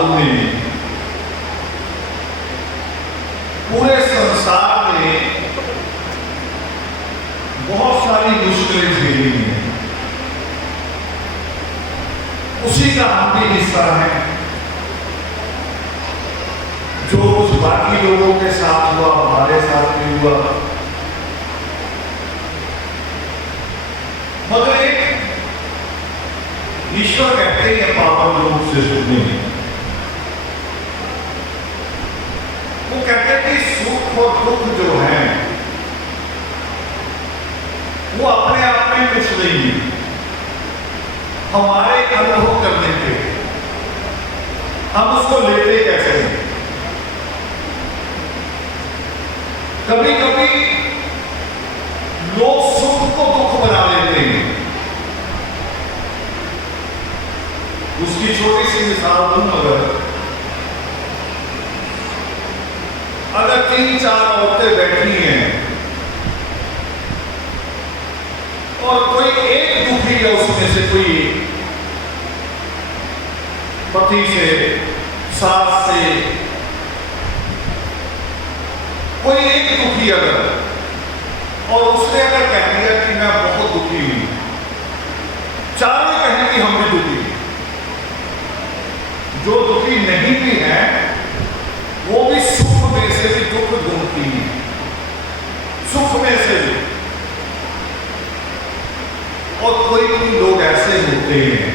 सालों में पूरे संसार में बहुत सारी मुश्किलें झेली हैं, उसी का हम भी हिस्सा है। जो कुछ बाकी लोगों के साथ हुआ हमारे साथ भी हुआ, मगर एक ईश्वर कहते हैं पावन रूप से सुनने, वो कहते हैं कि सुख और दुख जो है वो अपने आप में कुछ नहीं है, हमारे अनुभव करने पे हम उसको लेते कैसे हैं। कभी कभी लोग सुख को दुख बना लेते हैं। उसकी छोटी सी मिसाल दूं, अगर 3-4 औरतें बैठी हैं और कोई एक दुखी है, उसमें से कोई पति से, सास से कोई एक दुखी अगर, और उसने अगर कह दिया कि मैं बहुत दुखी हूं, चारों कहेंगे हम भी दुखी। जो दुखी नहीं भी है वो भी सुख में से भी दुख ढूंढती है, सुख में से भी। और कोई लोग ऐसे होते हैं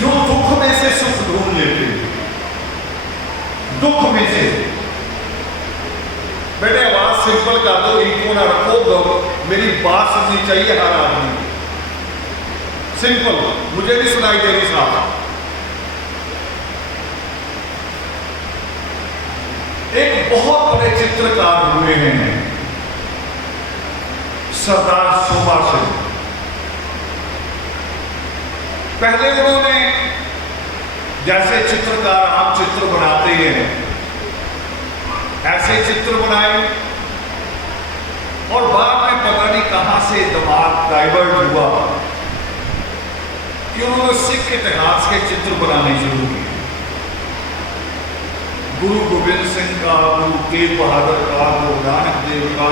जो दुख में से सुख ढूंढ लेते हैं, दुख में से। बेटे आवाज सिंपल कर दो, इको ना रखो, मेरी बात सुननी चाहिए हर आदमी। सिंपल, मुझे नहीं सुनाई दे रही साहब। एक बहुत बड़े चित्रकार हुए हैं सरदार शोभा सिंह। पहले उन्होंने जैसे चित्रकार हम चित्र बनाते हैं ऐसे चित्र बनाए, और बाद में पता नहीं कहां से दिमाग डाइवर्ट हुआ कि उन्होंने सिख इतिहास के चित्र बनाने शुरू किए। गुरु गोविंद सिंह का, गुरु तेग बहादुर का, गुरु नानक देव का,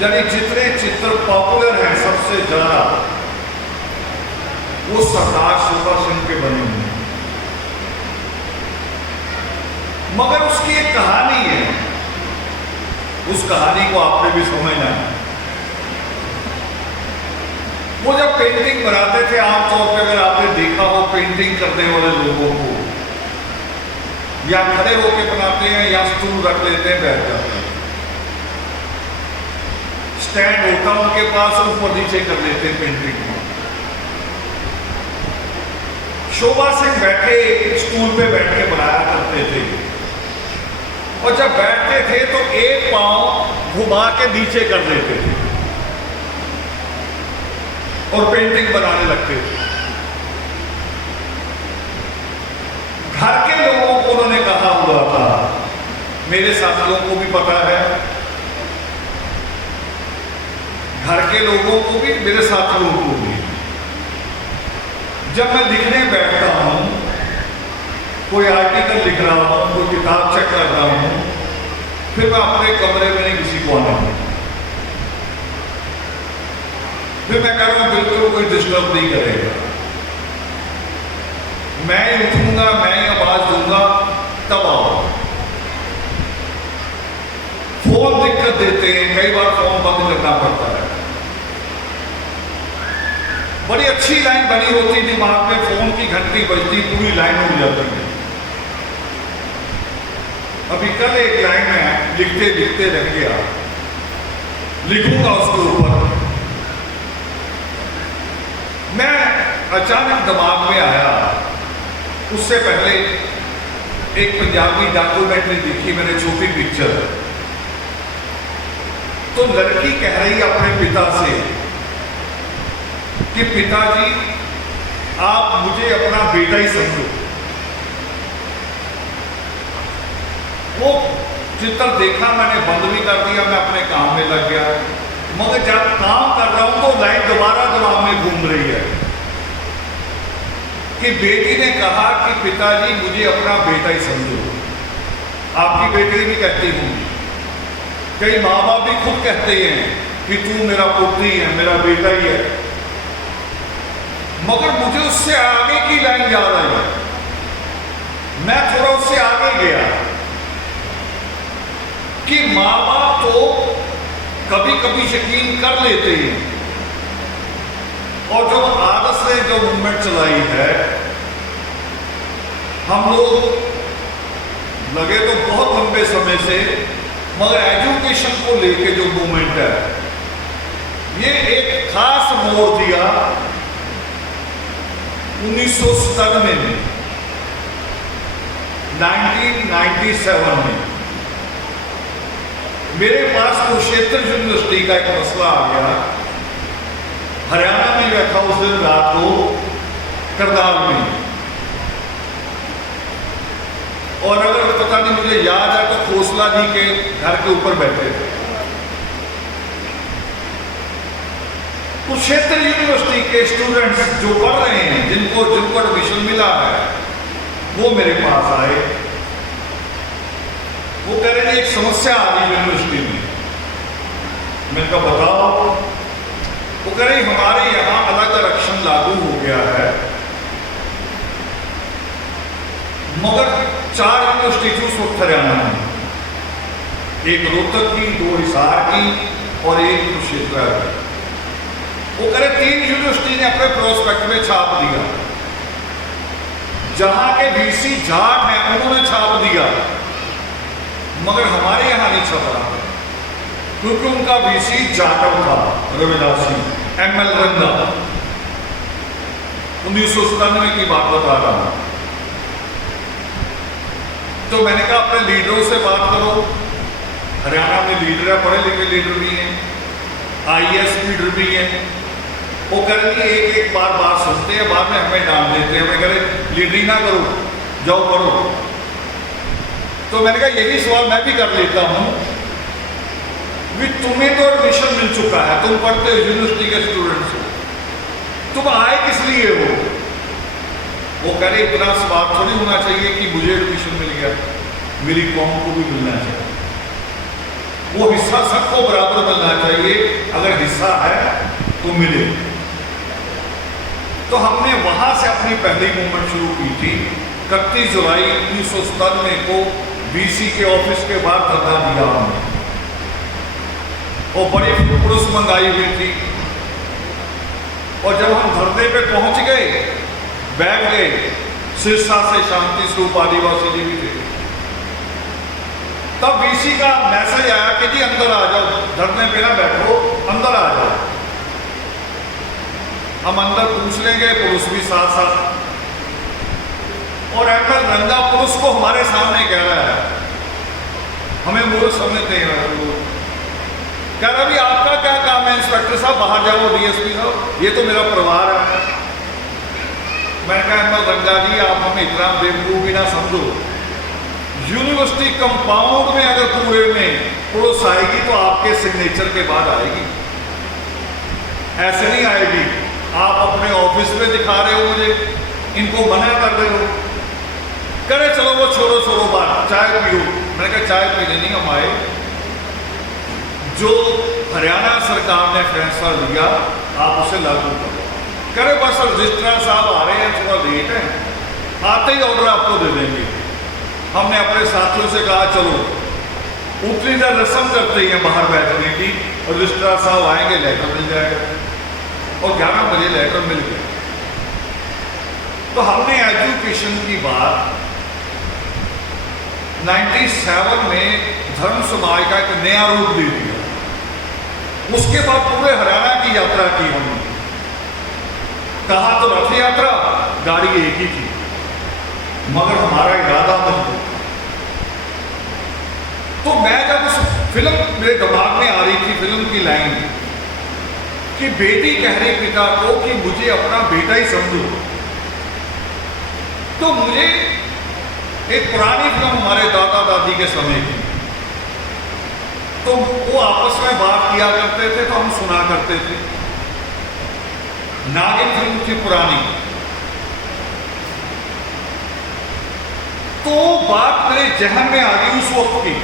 यानी जितने चित्र पॉपुलर हैं सबसे ज्यादा वो सरदार शोभा सिंह के बने हुए। मगर उसकी एक कहानी है, उस कहानी को आपने भी समझना है। वो जब पेंटिंग बनाते थे, आमतौर पर अगर आपने देखा हो पेंटिंग करने वाले लोगों को, या खड़े होकर बनाते हैं या स्टूल रख लेते हैं, बैठ जाते हैं। स्टैंड होता उनके पास, ऊपर नीचे कर लेते हैं पेंटिंग में। शोभा सिंह बैठे स्टूल पे बैठ के बनाया करते थे, और जब बैठते थे तो एक पांव घुमा के नीचे कर देते थे और पेंटिंग बनाने लगते थे। घर के लोगों को उन्होंने कहा हुआ था, मेरे साथियों को भी पता है, घर के लोगों को भी, मेरे साथियों को भी, जब मैं लिखने बैठता हूं, कोई आर्टिकल लिख रहा हूं, कोई किताब चेक कर रहा हूं, फिर मैं अपने कमरे में नहीं किसी को आने दूं। फिर मैं कह रहा हूं बिल्कुल कोई डिस्टर्ब नहीं करेगा, मैं ही उठूंगा, मैं ही आवाज दूंगा, तब आओ। फोन दिक्कत देते हैं, कई बार फोन बंद करना पड़ता है। बड़ी अच्छी लाइन बनी होती दिमाग में, फोन की घंटी बजती, पूरी लाइन हो जाती है। अभी कल एक लाइन में लिखते लिखते रह गया, लिखूंगा उसके ऊपर, मैं अचानक दिमाग में आया, उससे पहले एक पंजाबी डॉक्यूमेंट्री देखी मैंने, छोटी पिक्चर। तो लड़की कह रही अपने पिता से कि पिताजी आप मुझे अपना बेटा ही समझो। वो चित्र देखा मैंने, बंद भी कर दिया, मैं अपने काम में लग गया। मगर जब काम कर रहा हूं तो लाइन दोबारा दिमाग में घूम रही है कि बेटी ने कहा कि पिताजी मुझे अपना बेटा ही समझो। आपकी बेटी भी कहती होंगी, कई माँ बाप भी खुद कहते हैं कि तू मेरा पुत्री है, मेरा बेटा ही है। मगर मुझे उससे आगे की लाइन याद आई। मैं थोड़ा उससे आगे गया कि माँ बाप तो कभी कभी यकीन कर लेते हैं, और जो आदर्श ने जो मूवमेंट चलाई है, हम लोग लगे तो बहुत लंबे समय से, मगर एजुकेशन को लेके जो मूवमेंट है, ये एक खास मोड़ दिया 1997 में, 1997 में मेरे पास कुरुक्षेत्र यूनिवर्सिटी का एक मसला आ गया। हरियाणा में बैठा उस दिन रात को करनाल में, और अगर पता नहीं मुझे याद है तो खोसला जी के घर के ऊपर बैठे थे। कुरुक्षेत्र यूनिवर्सिटी के स्टूडेंट्स जो पढ़ रहे हैं, जिनको एडमिशन मिला है, वो मेरे पास आए। वो कह रहे हैं एक समस्या आ गई यूनिवर्सिटी में। मैंने कहा बताओ। वो कह रहे हमारे यहाँ अलग आरक्षण लागू हो गया है, मगर 4 यूनिवर्सिटी थी उस वक्त हरियाणा में, एक रोहतक की, 2 हिसार की और एक कुरुक्षेत्र की। वो कह रहे 3 यूनिवर्सिटी ने अपने प्रोस्पेक्ट में छाप दिया, जहां के वीसी जाट हैं उन्होंने छाप दिया, मगर हमारे यहां नहीं छपा, क्योंकि उनका वीसी जाटव था, रविदास सिंह, ML रंगा। 1997 की बात बता रहा हूं। तो मैंने कहा अपने लीडरों से बात करो। हरियाणा में लीडर है, पढ़े लिखे लीडर भी हैं, IAS लीडर भी हैं। वो करेंगे एक बार सुनते हैं, बाद में हमें डांट देते हैं, हमें करें लीडरी ना करो, जाओ पढ़ो। तो मैंने कहा यही सवाल मैं भी कर लेता हूं कि तुम्हें तो एडमिशन मिल चुका है, तुम पढ़ते हो, यूनिवर्सिटी के स्टूडेंट्स हो, तुम आए किस लिए हो? वो कह रहे इतना सवाल थोड़ी होना चाहिए कि मुझे एडमिशन मिल गया, मेरी कौम को भी मिलना चाहिए। वो हिस्सा सबको बराबर मिलना चाहिए, अगर हिस्सा है तो मिले। तो हमने वहां से अपनी पहली मूवमेंट शुरू की थी। 31 जुलाई 1997 को BC के ऑफिस के बाहर धरना दिया हमने, और बड़ी पुरुष मंगाई हुई थी। और जब हम धरने पे पहुंच गए, बैठ गए, सिरसा से शांति स्वरूप आदिवासी जी भी थे, तब BC का मैसेज आया कि जी अंदर आ जाओ, धरने पे ना बैठो, अंदर आ जाओ। हम अंदर पूछ लेंगे, पुरुष भी साथ साथ, और ML रंगा पुरुष को हमारे सामने कह रहा है, हमें मूर्ख समझते हैं, कह रहा भी आपका क्या काम है इंस्पेक्टर साहब, बाहर जाओ, DSP साहब, ये तो मेरा परिवार है। मैंने कहा ML रंगा जी आप हमें इतना बेवकूफ भी ना समझो, यूनिवर्सिटी कंपाउंड में अगर पूरे में पुलिस आएगी तो आपके सिग्नेचर के बाद आएगी, ऐसे नहीं आएगी। आप अपने ऑफिस में दिखा रहे हो मुझे, इनको मना कर रहे हो। करे चलो वो छोड़ो बात, चाय पियो। मैंने कहा चाय पीने नहीं हम आए, जो हरियाणा सरकार ने फैसला लिया आप उसे लागू करो। करे बस रजिस्ट्रार साहब आ रहे हैं, थोड़ा लेट है, आते ही ऑर्डर आपको दे देंगे। हमने अपने साथियों से कहा चलो उतनी देर रस्म करते हैं बाहर बैठने की, और रजिस्ट्रार साहब आएंगे, लेटर मिल जाएगा। और 11 बजे लेटर मिल गया। तो हमने एजुकेशन की बात 97 में धर्म समाज का एक नया रूप दे दिया। उसके बाद पूरे हरियाणा की यात्रा की हमने, कहा तो रथ यात्रा, गाड़ी एक ही थी, मगर हमारा इरादा मजबूत। तो मैं जब उस फिल्म मेरे दिमाग में आ रही थी, फिल्म की लाइन कि बेटी कह रही पिता को कि मुझे अपना बेटा ही समझो, तो मुझे एक पुरानी फिल्म हमारे दादा दादी के समय की, तो वो आपस में बात किया करते थे तो हम सुना करते थे। नागिन फिल्म थी पुरानी, तो बात मेरे जहन में आ गई उस वक्त की,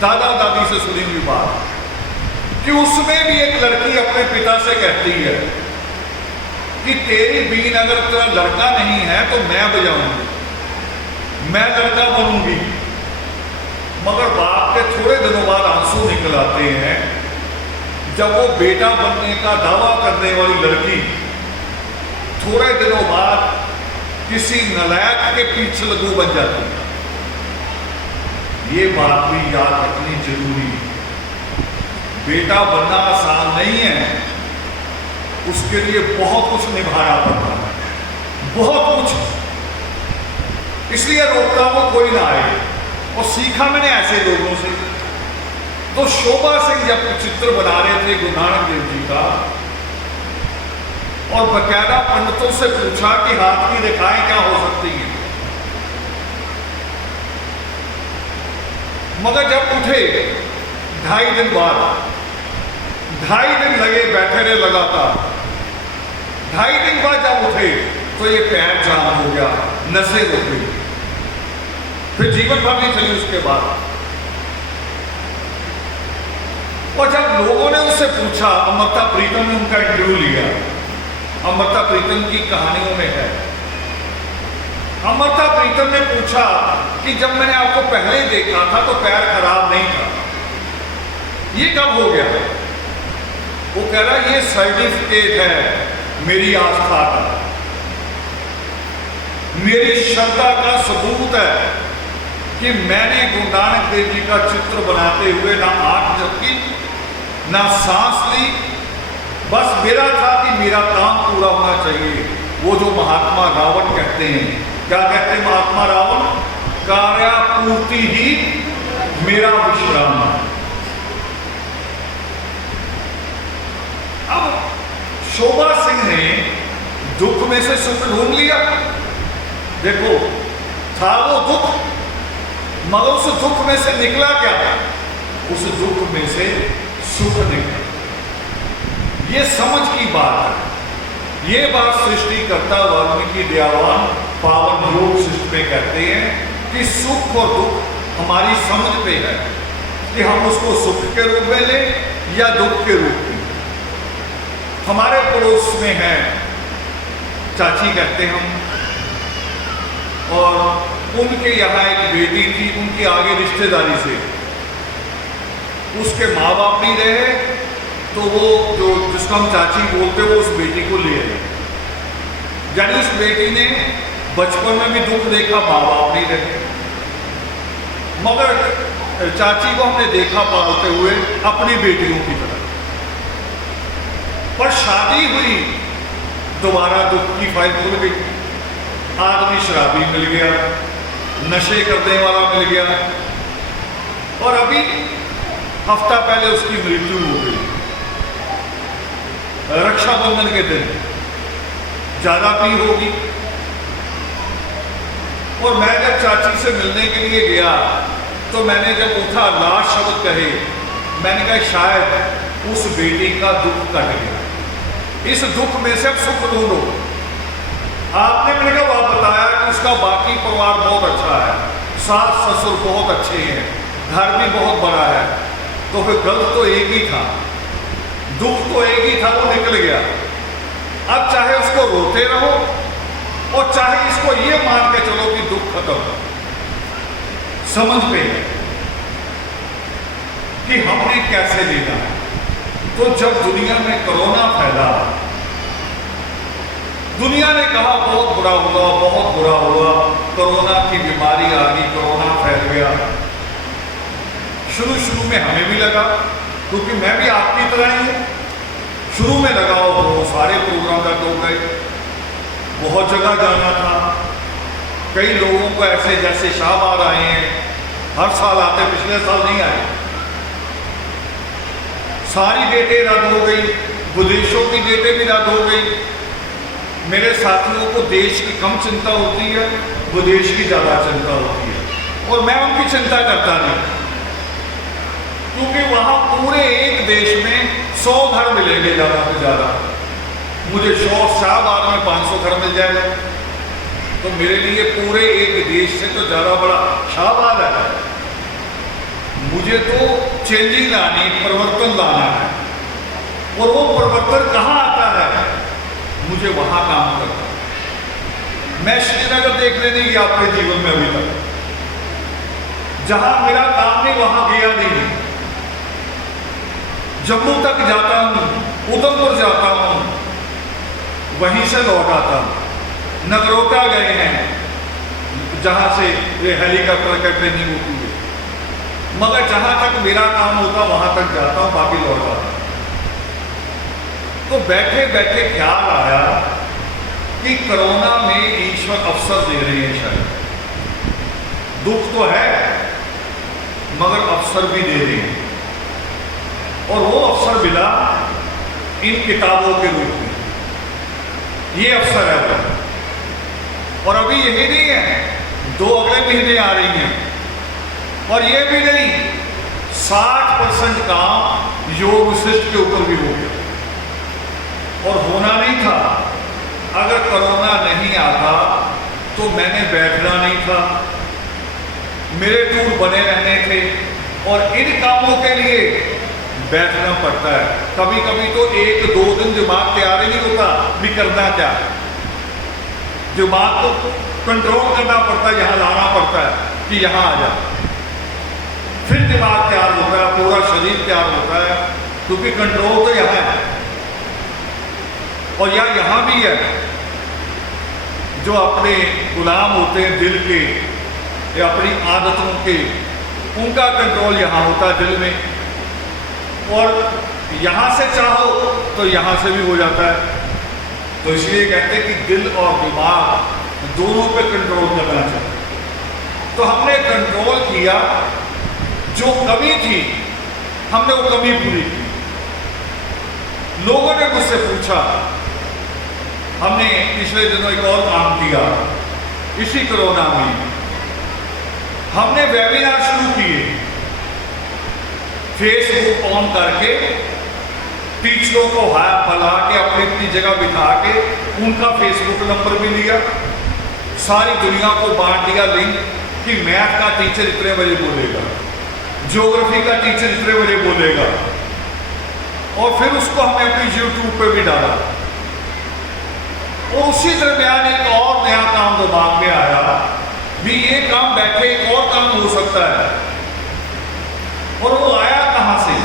दादा दादी से सुनी हुई बात, कि उसमें भी एक लड़की अपने पिता से कहती है कि तेरी बीन अगर तेरा लड़का नहीं है तो मैं बजाऊंगी, मैं लड़का बनूंगी। मगर बाप के थोड़े दिनों बाद आंसू निकल आते हैं जब वो बेटा बनने का दावा करने वाली लड़की थोड़े दिनों बाद किसी नलायक के पीछे लगू बन जाती है। ये बात भी याद रखनी जरूरी, बेटा बनना आसान नहीं है, उसके लिए बहुत कुछ निभाना पड़ता है, बहुत कुछ। इसलिए रोकता वो कोई ना आए। और सीखा मैंने ऐसे लोगों से। तो शोभा सिंह जब चित्र बना रहे थे गुरु नानक देव जी का, और बकायदा पंडितों से पूछा कि हाथ की रेखाएं क्या हो सकती हैं, मगर जब उठे 2.5 दिन बाद, 2.5 दिन लगे बैठे रहे लगातार। 2.5 दिन बाद जब उठे तो ये पैर जाम हो गया, नसें रुक गई, फिर जीवन भर नहीं चली उसके बाद। और जब लोगों ने उससे पूछा, अमृता प्रीतम ने उनका इंटरव्यू लिया, अमृता प्रीतम की कहानियों में है, अमृता प्रीतम ने पूछा कि जब मैंने आपको पहले देखा था तो पैर खराब नहीं था, ये कब हो गया? वो कह रहा ये सर्टिफिकेट है मेरी आस्था का, मेरी श्रद्धा का सबूत है कि मैंने गुरु नानक देव जी का चित्र बनाते हुए ना आंख झपकी ना सांस ली, बस मेरा था कि मेरा काम पूरा होना चाहिए। वो जो महात्मा रावण कहते हैं, क्या कहते हैं महात्मा रावण? कार्यापूर्ति ही मेरा विश्राम। अब शोभा सिंह ने दुख में से सुख ढूंढ लिया। देखो, था वो दुख, मगर उस दुख में से निकला क्या? उस दुख में से सुख निकला। ये समझ की बात है। ये बात सृष्टिकर्ता वाल्मीकि दयावान पावन योग सृष्टि पे कहते हैं कि सुख और दुख हमारी समझ पे है कि हम उसको सुख के रूप में लें या दुख के रूप में। हमारे पड़ोस में है चाची कहते हम, और उनके यहाँ एक बेटी थी, उनकी आगे रिश्तेदारी से उसके माँ बाप नहीं रहे, तो वो जो जिसको हम चाची बोलते वो उस बेटी को ले आए। यानी उस बेटी ने बचपन में भी दुख देखा, माँ बाप नहीं रहे, मगर चाची को हमने देखा पालते हुए अपनी बेटियों की तरह। पर शादी हुई, दोबारा दुख की फाइल खुल गई। आदमी शराबी मिल गया, नशे करने वाला मिल गया, और अभी हफ्ता पहले उसकी मृत्यु हो गई। रक्षाबंधन के दिन ज्यादा पी होगी। और मैं जब चाची से मिलने के लिए गया तो मैंने जब उठा, लास्ट शब्द कहे, मैंने कहा शायद उस बेटी का दुख कट गया, इस दुख में से अब सुख ढूंढो। आपने मैंने कहा आप बताया कि उसका बाकी परिवार बहुत अच्छा है, सास ससुर बहुत अच्छे हैं, घर भी बहुत बड़ा है, तो फिर गलत तो एक ही था, दुख तो एक ही था, वो निकल गया। अब चाहे उसको रोते रहो और चाहे इसको ये मान के चलो कि दुख खत्म। समझ पे कि हमने कैसे लेना है। तो जब दुनिया में कोरोना फैला, दुनिया ने कहा बहुत बुरा हुआ, बहुत बुरा हुआ, कोरोना की बीमारी आ गई, कोरोना फैल गया। शुरू में हमें भी लगा, क्योंकि मैं भी आपकी तरह ही हूँ, शुरू में लगा वो सारे प्रोग्राम रद्द हो गए, बहुत जगह जाना था। कई लोगों को ऐसे जैसे शाहबाद आए हैं, हर साल आते, पिछले साल नहीं आए, सारी डेटें रद्द हो गई, विदेशों की डेटें भी रद्द हो गई। मेरे साथियों को देश की कम चिंता होती है, विदेश की ज़्यादा चिंता होती है, और मैं उनकी चिंता करता नहीं, क्योंकि वहाँ पूरे एक देश में 100 घर मिलेंगे ज़्यादा से ज़्यादा। मुझे शाहबाद में 500 घर मिल जाएगा, तो मेरे लिए पूरे एक देश से तो ज़्यादा बड़ा शाबाश है। मुझे तो चेंजिंग लानी, परिवर्तन लाना है, और वो परिवर्तन कहाँ आता है? मुझे वहाँ काम करना है। मैं श्रीनगर देखने नहीं गया अपने जीवन में अभी तक, जहाँ मेरा काम नहीं वहाँ गया नहीं। जम्मू तक जाता हूँ, उधमपुर जाता हूँ, वहीं से लौट आता हूँ। नगरोटा गए हैं, जहाँ से ये हेलीकॉप्टर का ट्रेनिंग होती है, मगर जहाँ तक मेरा काम होता वहाँ तक जाता हूँ, बाकी लौट आता हूँ। तो बैठे बैठे ख्याल आया कि कोरोना में ईश्वर अवसर दे रहे हैं शायद। दुख तो है मगर अवसर भी दे रहे हैं, और वो अवसर मिला इन किताबों के रूप में। ये अवसर है वो। और अभी यही नहीं है, 2 अगले महीने आ रही हैं, और ये भी नहीं, 60% काम योग वशिष्ठ के ऊपर भी हो गया। और होना नहीं था। अगर कोरोना नहीं आता तो मैंने बैठना नहीं था, मेरे टूर बने रहने थे, और इन कामों के लिए बैठना पड़ता है। कभी कभी तो 1-2 दिन दिमाग तैयार ही नहीं होता भी करना क्या। दिमाग को कंट्रोल करना पड़ता है, यहाँ लाना पड़ता है कि यहाँ आ जा, फिर दिमाग तैयार होता है, पूरा शरीर तैयार होता है, क्योंकि कंट्रोल तो यहाँ है। और यहाँ भी है, जो अपने गुलाम होते हैं दिल के या अपनी आदतों के, उनका कंट्रोल यहाँ होता है दिल में, और यहाँ से चाहो तो यहाँ से भी हो जाता है। तो इसलिए कहते हैं कि दिल और दिमाग दोनों पे कंट्रोल करना चाहिए। तो हमने कंट्रोल किया, जो कमी थी हमने वो कमी पूरी की। लोगों ने मुझसे पूछा, हमने पिछले दिनों एक और काम किया, इसी कोरोना में हमने वेबिनार शुरू किए, फेसबुक ऑन करके टीचरों को बुला के अपनी अपनी जगह बिठा के उनका फेसबुक नंबर भी लिया, सारी दुनिया को बांट दिया लिंक कि मैथ का टीचर इतने बजे बोलेगा, ज्योग्राफी का टीचर इतने बजे बोलेगा, और फिर उसको हमने अपनी यूट्यूब पे भी डाला। और उसी दरमियान एक और नया काम दिमाग में आया भी, ये काम बैठे एक और काम हो सकता है। और वो आया कहां से?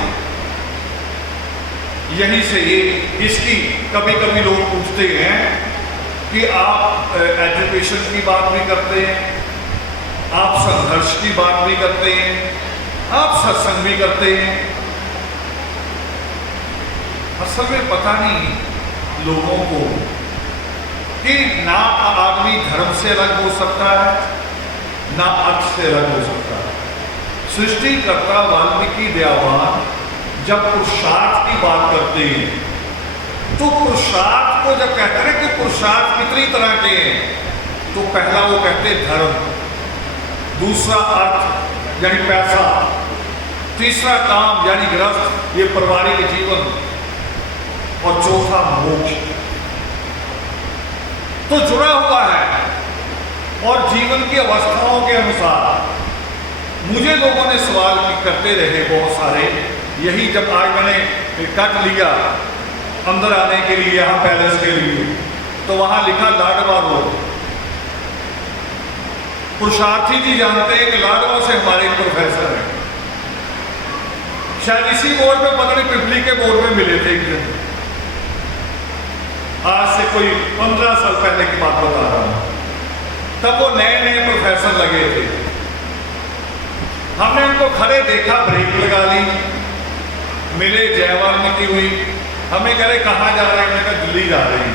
यहीं से। ये इसकी कभी कभी लोग पूछते हैं कि आप एजुकेशन की बात भी करते हैं, आप संघर्ष की बात भी करते हैं, आप सत्संग भी करते हैं। असल में पता नहीं लोगों को कि ना आदमी धर्म से अलग हो सकता है, ना अर्थ से अलग हो सकता है। सृष्टिकर्ता वाल्मीकि दयावान जब पुरुषार्थ की बात करते हैं, तो पुरुषार्थ को जब कहते हैं कि पुरुषार्थ कितनी तरह के हैं, तो पहला वो कहते हैं धर्म, दूसरा अर्थ यानी पैसा, तीसरा काम यानी गृहस्थ, ये पारिवारिक जीवन, और चौथा मोक्ष। तो जुड़ा हुआ है। और जीवन की अवस्थाओं के अनुसार मुझे लोगों ने सवाल करते रहे बहुत सारे। यही जब आज मैंने कट लिया अंदर आने के लिए, यहाँ पैलेस के लिए, तो वहाँ लिखा लाडवा रोड। पुरुषार्थी जी जानते हैं कि लाडवा से हमारे एक प्रोफेसर हैं, शायद इसी बोर्ड में, पता नहीं पिपली के बोर्ड में मिले थे एक दिन। आज से कोई 15 साल पहले की बात बता रहा हूँ। तब वो नए नए प्रोफेसर लगे थे। हमने उनको खड़े देखा, ब्रेक लगा ली, मिले, जयवाल्मीकि हुई। हमें कह रहे कहाँ जा रहे हैं? मैंने कहा दिल्ली जा रहे हैं।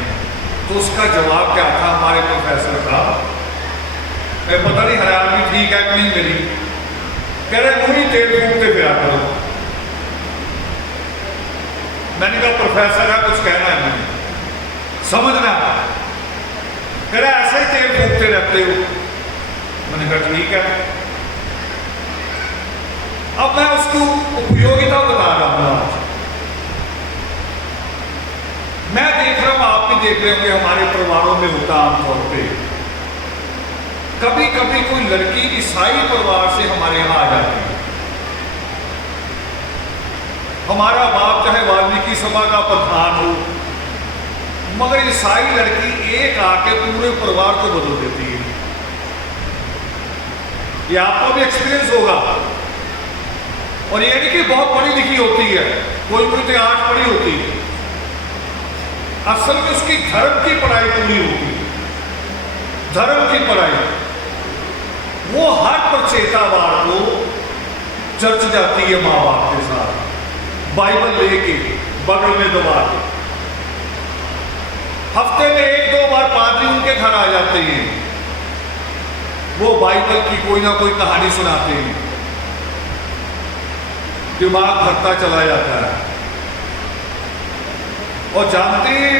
तो उसका जवाब क्या था हमारे प्रोफेसर का? मैं पता नहीं हरियाणवी ठीक है कि नहीं मिली। कह रहे वही तेल फूकते फिरा करो। मैंने कहा प्रोफेसर है, कुछ कहना है मुझे, समझना। कह रहे ऐसे ही तेल फूकते रहते हो। मैंने कहा ठीक है। अब मैं उसको उपयोगिता बता रहा हूं। आज मैं देख रहा हूं, आप भी देख रहे होंगे, हमारे परिवारों में होता आमतौर पे कभी कभी कोई लड़की ईसाई परिवार से हमारे यहाँ आ जाती है। हमारा बाप चाहे वाल्मीकि सभा का प्रधान हो, मगर ईसाई लड़की एक आके पूरे परिवार को बदल देती है। ये आपको भी एक्सपीरियंस होगा। और ये नहीं कि बहुत पढ़ी लिखी होती है, कोई तो 8 पढ़ी होती है, असल में उसकी धर्म की पढ़ाई पूरी होती है। धर्म की पढ़ाई वो हर प्रचेतावार को चर्च जाती है माँ बाप के साथ, बाइबल लेके बगल में दबा के। हफ्ते में 1-2 बार पादरी उनके घर आ जाते हैं, वो बाइबल की कोई ना कोई कहानी सुनाते हैं, दिमाग भरता चला जाता है। और जानते हैं,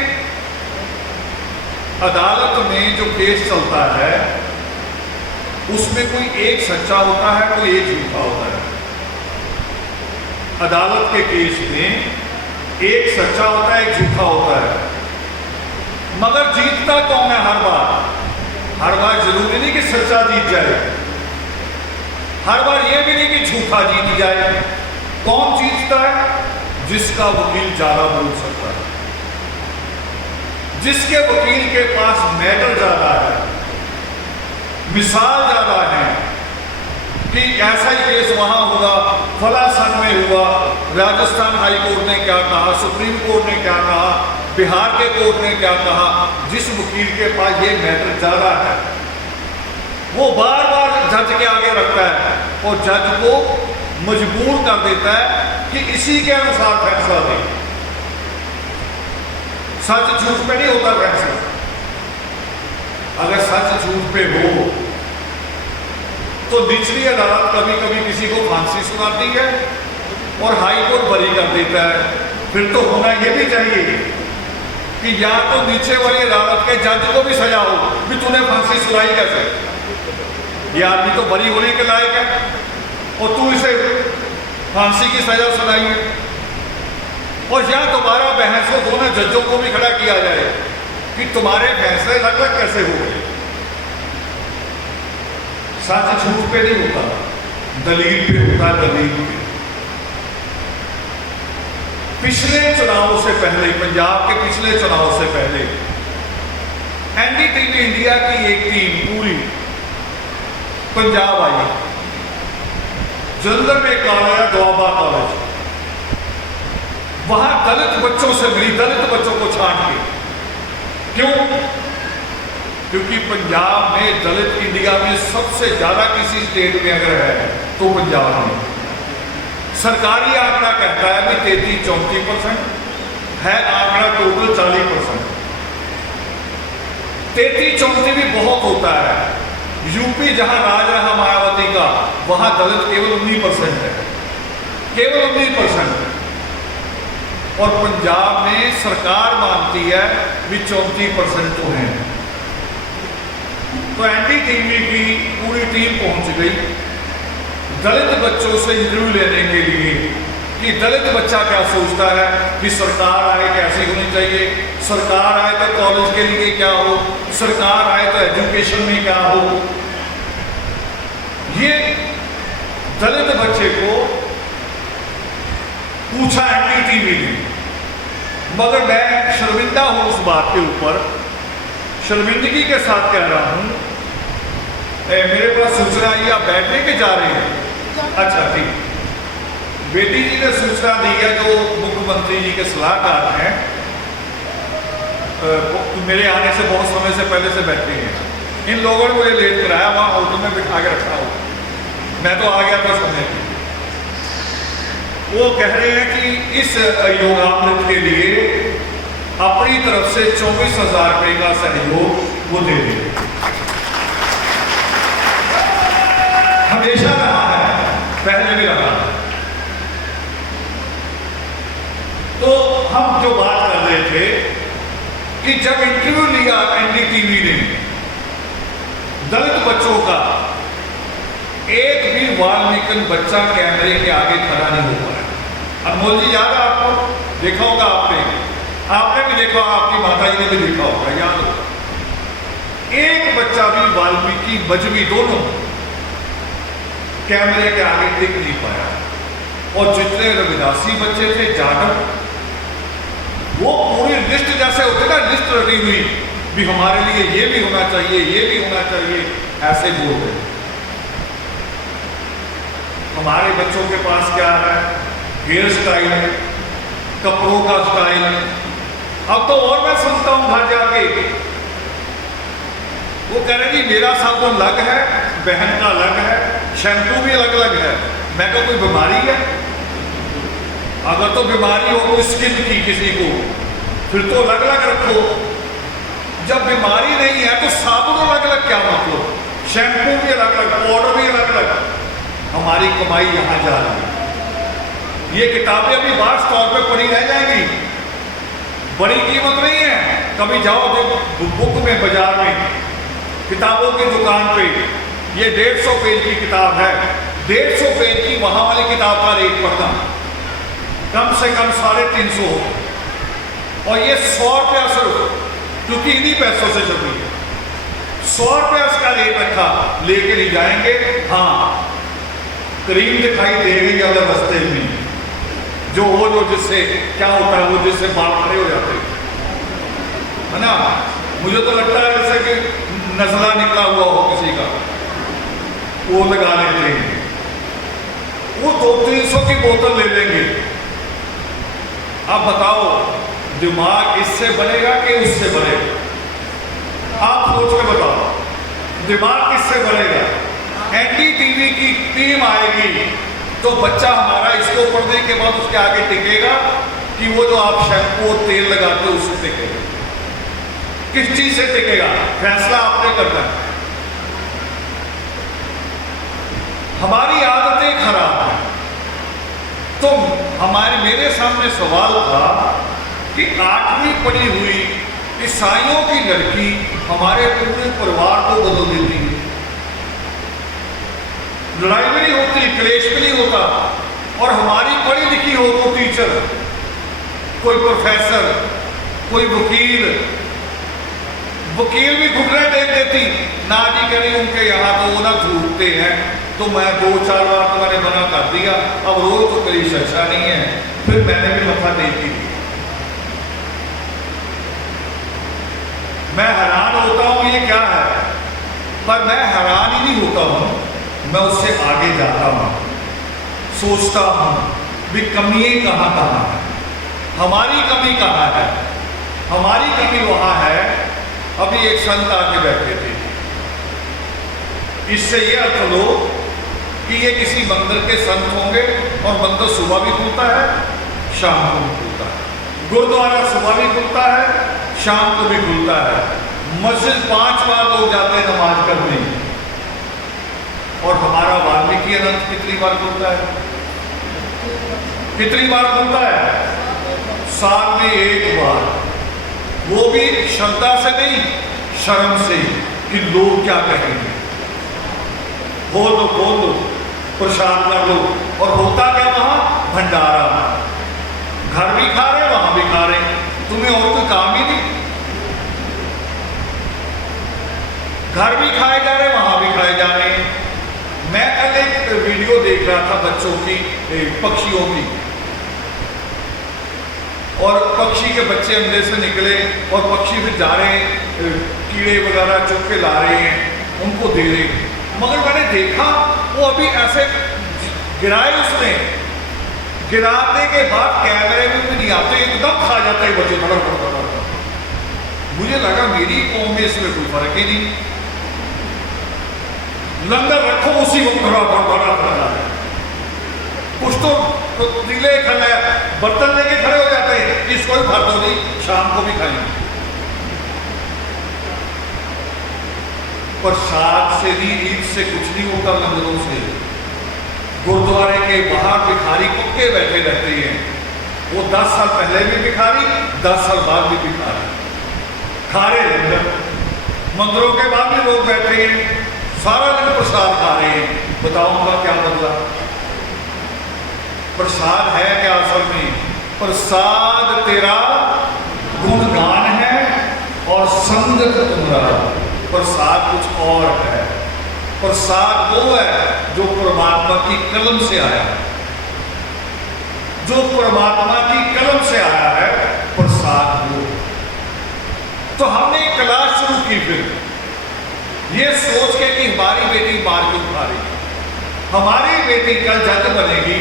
अदालत में जो केस चलता है उसमें कोई एक सच्चा होता है, कोई एक झूठा होता है। अदालत के केस में एक सच्चा होता है, एक झूठा होता है, मगर जीतता कौन है हर बार? हर बार जरूरी नहीं कि सच्चा जीत जाए, हर बार यह भी नहीं कि झूठा जीत जाए। कौन जीतता है? जिसका वकील ज्यादा बोल सकता है, जिसके वकील के पास मैटर ज्यादा है, मिसाल ज्यादा है कि ऐसा ही केस वहां हुआ, फला सन में हुआ, राजस्थान हाई कोर्ट ने क्या कहा, सुप्रीम कोर्ट ने क्या कहा, बिहार के कोर्ट ने क्या कहा। जिस वकील के पास ये मैटर ज्यादा है वो बार बार जज के आगे रखता है और जज को मजबूर कर देता है कि इसी के अनुसार फैसला दे। सच झूठ पे नहीं होता फैसला। अगर सच झूठ पे हो तो निचली अदालत कभी कभी किसी को फांसी सुनाती है और हाई कोर्ट बरी कर देता है। फिर तो होना यह भी चाहिए कि या तो नीचे वाली अदालत के जज को भी सजा हो कि तूने फांसी सुनाई कैसे, ये आदमी तो बरी होने के लायक है और तू इसे फांसी की सजा सुनाई है। और या दोबारा बहस हो, दोनों जजों को भी खड़ा किया जाए कि तुम्हारे फैसले अलग अलग कैसे हो गए। सच झूठ पे नहीं होता, दलील पे होता है, दलील पे। पिछले चुनाव से पहले, पंजाब के पिछले चुनाव से पहले एनडीटीवी इंडिया की एक टीम पूरी पंजाब आई। जलंधर में कॉलेज, दोआबा कॉलेज, वहां दलित बच्चों से मिली, दलित बच्चों को छांट के। क्यों? क्योंकि पंजाब में दलित इंडिया में सबसे ज्यादा किसी स्टेट में अगर है तो पंजाब में। सरकारी आंकड़ा कहता है कि 33-34% है, आंकड़ा टोटल 40%। 33-34 भी बहुत होता है। यूपी जहां राज रहा मायावती का, वहां दलित केवल 19% है, केवल 19%। और पंजाब में सरकार मानती है कि 34% तो है। तो एनडीटीवी की पूरी टीम पहुंच गई दलित बच्चों से इंटरव्यू लेने के लिए कि दलित बच्चा क्या सोचता है कि सरकार आए कैसी होनी चाहिए, सरकार आए तो कॉलेज के लिए क्या हो, सरकार आए तो एजुकेशन में क्या हो। ये दलित बच्चे को पूछा एनडीटीवी ने। मगर मैं शर्मिंदा हूं उस बात के ऊपर, शर्मिंदगी के साथ कह रहा हूं। मेरे पास सूचना आई, आप बैठने के जा रहे हैं? अच्छा ठीक। बेटी जी ने सूचना दी है, जो मुख्यमंत्री जी के सलाहकार हैं, मेरे आने से बहुत समय से पहले से बैठे हैं। इन लोगों ने मुझे लेट कराया, वहां होटल में बिठा के रखा हो, मैं तो आ गया था समय पे। वो कह रहे हैं कि इस योगामृत के लिए अपनी तरफ से 24,000 रुपए का सहयोग वो दे देंगे। हमेशा रहा है, पहले भी रहा है। तो हम जो बात कर रहे थे कि जब इंटरव्यू लिया एनडीटीवी ने दलित बच्चों का, एक भी वाल्मीकि बच्चा कैमरे के आगे खड़ा नहीं हो पाया। अनमोल जी याद है आपको? देखा होगा आपने भी देखा होगा, आपकी माता जी ने भी देखा होगा, याद होगा। एक बच्चा भी वाल्मीकि मजहबी दोनों कैमरे के आगे टिक नहीं पाया। और जितने रविदासी बच्चे थे जाटव, वो पूरी लिस्ट जैसे होते ना, लिस्ट रटी हुई भी हमारे लिए ये भी होना चाहिए, ये भी होना चाहिए, ऐसे बोल रहे। हमारे बच्चों के पास क्या है? हेयर स्टाइल, कपड़ों का स्टाइल। अब तो और मैं सुनता हूं घर जाके, वो कह रहे जी मेरा साबुन अलग है, बहन का अलग है, शैम्पू भी अलग अलग है। मैं कहूं कोई बीमारी है? अगर तो बीमारी हो तो स्किन की किसी को, फिर तो अलग अलग रखो। जब बीमारी नहीं है तो साबुन अलग अलग क्या मतलब? शैम्पू भी अलग अलग, पाउडर भी अलग अलग। हमारी कमाई यहां जा रही है। ये किताबें अभी बाहर स्टॉल पे पड़ी रह जाएंगी, बड़ी कीमत नहीं है। कभी जाओ बुक में, बाजार में, किताबों की दुकान पे, ये 150 पेज की किताब है, 150 पेज की वहां वाली किताब का रेट पड़ना कम से कम 350 हो, और ये 100 रुपया सिर्फ, क्योंकि इन्हीं पैसों से चल रही है। 100 रुपया इसका रेट रखा, लेके नहीं जाएंगे। हाँ, क्रीम दिखाई देगी अगर रास्ते में, जो जिससे क्या होता है, वो जिससे बाल खड़े हो जाते है ना। मुझे तो लगता है जैसे कि नजला निकला हुआ हो किसी का, वो लगा लेते हैं। वो 200-300 की बोतल ले लेंगे। अब बताओ दिमाग इससे बनेगा कि उससे बनेगा? आप सोच के बताओ, दिमाग किससे बनेगा? एनडीटीवी की टीम आएगी तो बच्चा हमारा इसको पढ़ने के बाद उसके आगे टिकेगा कि वो जो आप शैम्पू और तेल लगाते हो उससे टिकेगा? किस चीज से टिकेगा? फैसला आपने करना है। हमारी आदतें खराब हैं। तो मेरे सामने सवाल था कि 8वीं पढ़ी हुई ईसाइयों की लड़की हमारे पूरे परिवार को बदल देती है। लड़ाई भी नहीं होती, क्लेश भी नहीं होता, और हमारी पढ़ी लिखी हो तो टीचर, कोई प्रोफेसर, कोई वकील भी घुटने टेक देती ना जी, कह रही उनके यहाँ तो वो ना झूठते हैं, तो मैं 2-4 बार तो मैंने मना कर दिया, अब रोज तो कहीं अच्छा नहीं है, फिर मैंने भी मथा टेक दी। मैं हैरान होता हूं ये क्या है, पर मैं हैरान ही नहीं होता हूं, मैं उससे आगे जाता हूं, सोचता हूं भी कमियां कहां कहां है, हमारी कमी कहां है। हमारी कमी वहां है, अभी एक संत आके बैठे थे, इससे ये अर्थ लो कि ये किसी मंदिर के संत होंगे, और मंदिर सुबह भी खुलता है, शाम को भी खुलता है, गुरुद्वारा सुबह भी खुलता है, शाम को भी खुलता है, मस्जिद 5 बार लोग जाते हैं नमाज करने, और हमारा वाल्मीकि अनंत कितनी बार खुलता है? कितनी बार खुलता है? साल में 1 बार, वो भी श्रद्धा से नहीं, शर्म से, कि लोग क्या कहेंगे। बोल दो, प्रसाद कर लो, और होता क्या वहां? भंडारा। घर भी खा रहे, वहां भी खा रहे, तुम्हें और कोई काम ही नहीं। घर भी खाए जा रहे, वहां भी खाए जा रहे हैं। मैं कल एक वीडियो देख रहा था बच्चों की, पक्षियों की, और पक्षी के बच्चे अंदर से निकले, और पक्षी फिर जा रहे हैं, कीड़े वगैरह चुप के ला रहे हैं, उनको दे रहे हैं। मगर मैंने देखा वो अभी ऐसे गिराए, उसने गिराने के बाद कैमरे में भी नहीं आते, एकदम खा जाते हैं बच्चे, बड़ा। मुझे लगा मेरी कौम में इसमें कोई फर्क ही नहीं, लंगर रखो उसी को बड़ा है। कुछ तो पतीले खड़े बर्तन लेके खड़े हो जाते हैं, इसको भी भर दो, नहीं शाम को भी खाएंगे। प्रसाद से नहीं, ईद से कुछ नहीं होता, लंगरों से। गुरुद्वारे के बाहर भिखारी कुत्ते बैठे रहते हैं, वो 10 साल पहले भी भिखारी, 10 साल बाद भी भिखारी, खा रहे लंगर। मंदिरों के बाद भी लोग बैठे हैं, सारा दिन प्रसाद खा रहे हैं। बताओ उनका क्या बदला? प्रसाद है क्या असल में? प्रसाद तेरा गुणगान है और संगत तुम्हारा। प्रसाद कुछ और है। प्रसाद वो है जो परमात्मा की कलम से आया है, जो परमात्मा की कलम से आया है, प्रसाद वो। तो हमने एक क्लास शुरू की, फिर ये सोच के कि हमारी बेटी मार क्यों खा रही है, हमारी बेटी कल जज बनेगी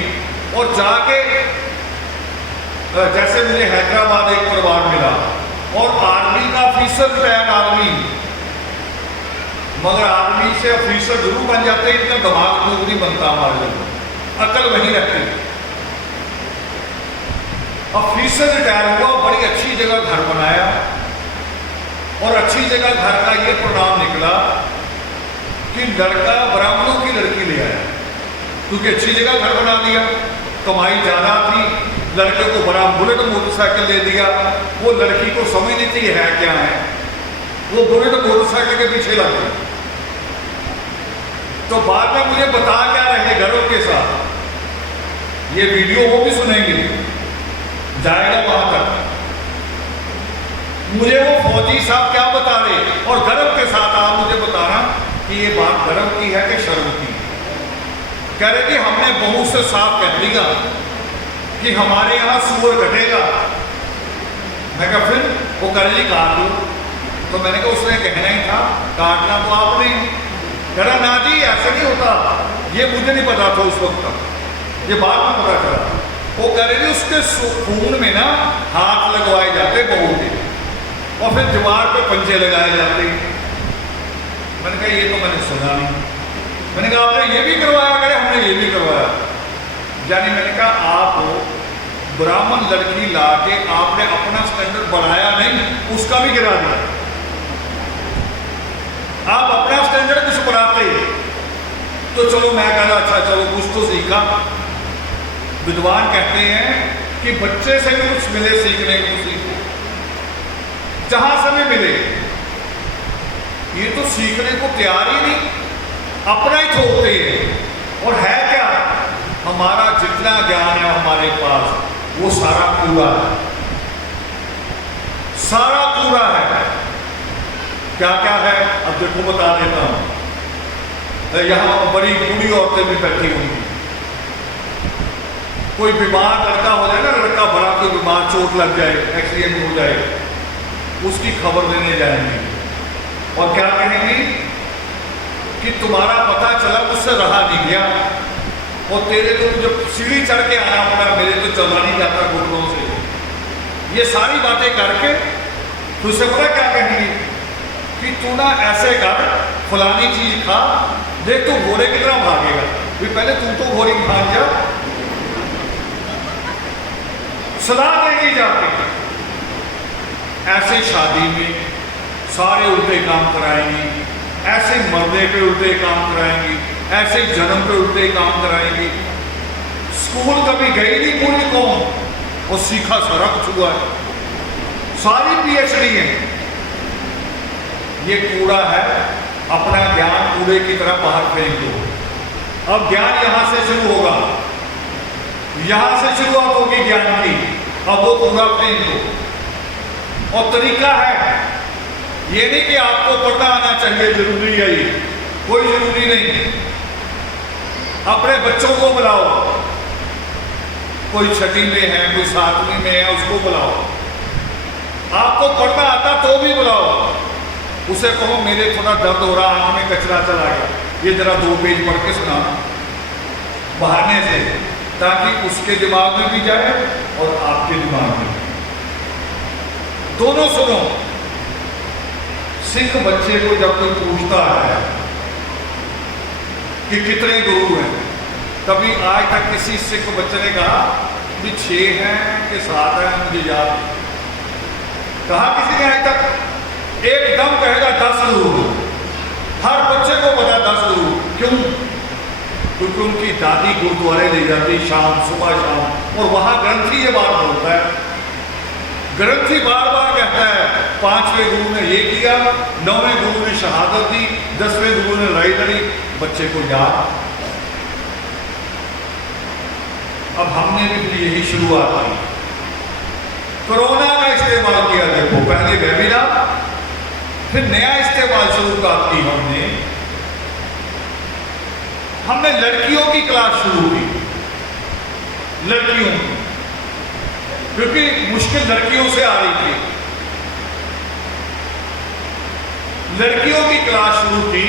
और जाके, जैसे मुझे हैदराबाद एक परिवार मिला और आर्मी का ऑफिसर, रिटायर्ड आर्मी, मगर आर्मी से ऑफिसर जरूर बन जाते हैं, इनका दिमाग खूब नहीं बनता, हमारे लोग अकल वहीं रहती। ऑफिसर रिटायर हुआ, बड़ी अच्छी जगह घर बनाया और अच्छी जगह घर का ये परिणाम निकला कि लड़का ब्राह्मणों की लड़की ले आया, क्योंकि अच्छी जगह घर बना दिया, कमाई ज्यादा थी, लड़के को बड़ा बुलेट मोटरसाइकिल दे दिया। वो लड़की को समझ नहीं थी है क्या है, वो बुलेट मोटरसाइकिल के पीछे लग गई। तो बाद में मुझे बता क्या रहे गर्व के साथ, ये वीडियो वो भी सुनेंगे, जाएगा वहां तक, मुझे वो फौजी साहब क्या बता रहे और गर्व के साथ आप मुझे बताना कि ये बात गर्व की है कि शर्म की। कह रहे कि हमने बहू से साफ कह दिया कि हमारे यहां सूअर कटेगा। मैं कहा फिर? वो कर जी काट लो। तो मैंने कहा उसने कहना ही था, काटना तो आपने। कह रहा ना जी ऐसा नहीं होता, ये मुझे नहीं पता था उस वक्त तक, ये बाद में पता चला। वो कह रहे उसके खून में ना हाथ लगवाए जाते बहू के और फिर दीवार पे पंजे लगाए जाते। मैंने कहा ये तो मैंने सुना नहीं। मैंने कहा आपने ये भी करवाया? करे हमने ये भी करवाया। यानी मैंने कहा आप ब्राह्मण लड़की ला के आपने अपना स्टैंडर्ड बढ़ाया नहीं, उसका भी गिरा दिया। आप अपना स्टैंडर्ड कुछ बढ़ाते तो चलो मैं कहना अच्छा चलो कुछ तो सीखा। विद्वान कहते हैं कि बच्चे से भी कुछ मिले सीखने को, सीखो जहां से भी मिले। ये तो सीखने को तैयार ही नहीं, अपना ही थोपते हैं। और है क्या, हमारा जितना ज्ञान है हमारे पास वो सारा कूड़ा है, सारा कूड़ा है। क्या क्या है अब देखो बता देता हूं। यहां बड़ी बूढ़ी औरतें भी बैठी होंगी, कोई बीमार लड़का हो जाए ना, लड़का बड़ा कोई बीमार, चोट लग जाए, एक्सीडेंट हो जाए, उसकी खबर लेने जाएंगे और क्या कहेंगी कि तुम्हारा पता चला मुझसे रहा नहीं गया और तेरे को जो सीढ़ी चढ़ के आना पड़ा, मेरे तो चला नहीं जाता घुटनों से। ये सारी बातें करके तुझसे पता क्या कहेंगे कि तू ना ऐसे कर, फलानी चीज खा, देख तू घोड़े की तरह भागेगा। भी पहले तू तो घोड़े की भाग जा, सलाह देगी जाके। ऐसे शादी में सारे उल्टे काम कराएंगी, ऐसे मरने पे उल्टे काम कराएंगी, ऐसे जन्म पे उल्टे काम कराएंगी। स्कूल कभी गई नहीं पूरी कौम और सीखा सारा कुछ हुआ है, सारी पीएचडी है। ये कूड़ा है, अपना ज्ञान कूड़े की तरह बाहर फेंक दो। अब ज्ञान यहां से शुरू होगा, यहां से शुरुआत होगी ज्ञान की। अब वो कूड़ा फेंक दो। और तरीका है, ये नहीं कि आपको पढ़ना आना चाहिए, जरूरी है ये, कोई जरूरी नहीं। अपने बच्चों को बुलाओ, कोई छठी में है, कोई सातवीं में है, उसको बुलाओ। आपको पढ़ना आता तो भी बुलाओ, उसे कहो मेरे थोड़ा दर्द हो रहा, आंख में कचरा चला गया, ये जरा 2 पेज पढ़ के सुना बहाने से, ताकि उसके दिमाग में भी जाए और आपके दिमाग में भी। दोनों सुनो। सिख बच्चे को जब कोई पूछता है कि कितने गुरु हैं, कभी आज तक किसी सिख बच्चे ने कहा कि 6 हैं कि 7 हैं, मुझे याद नहीं। कहा किसी ने आज तक? एकदम कहेगा 10 गुरु। हर बच्चे को पता 10 गुरु। क्यों? क्योंकि उनकी दादी गुरुद्वारे ले जाती शाम, सुबह शाम, और वहां ग्रंथी ये बात बोलता है। ग्रंथी बार बार कहता है 5वें गुरु ने ये किया, 9वें गुरु ने शहादत दी, 10वें गुरु ने लड़ाई लड़ी। बच्चे को याद। अब हमने भी यही शुरुआत की, कोरोना का इस्तेमाल किया। देखो पहले वेबिनार, फिर नया इस्तेमाल शुरू की हमने लड़कियों की क्लास शुरू की, लड़कियों की, क्योंकि मुश्किल लड़कियों से आ रही थी। लड़कियों की क्लास शुरू की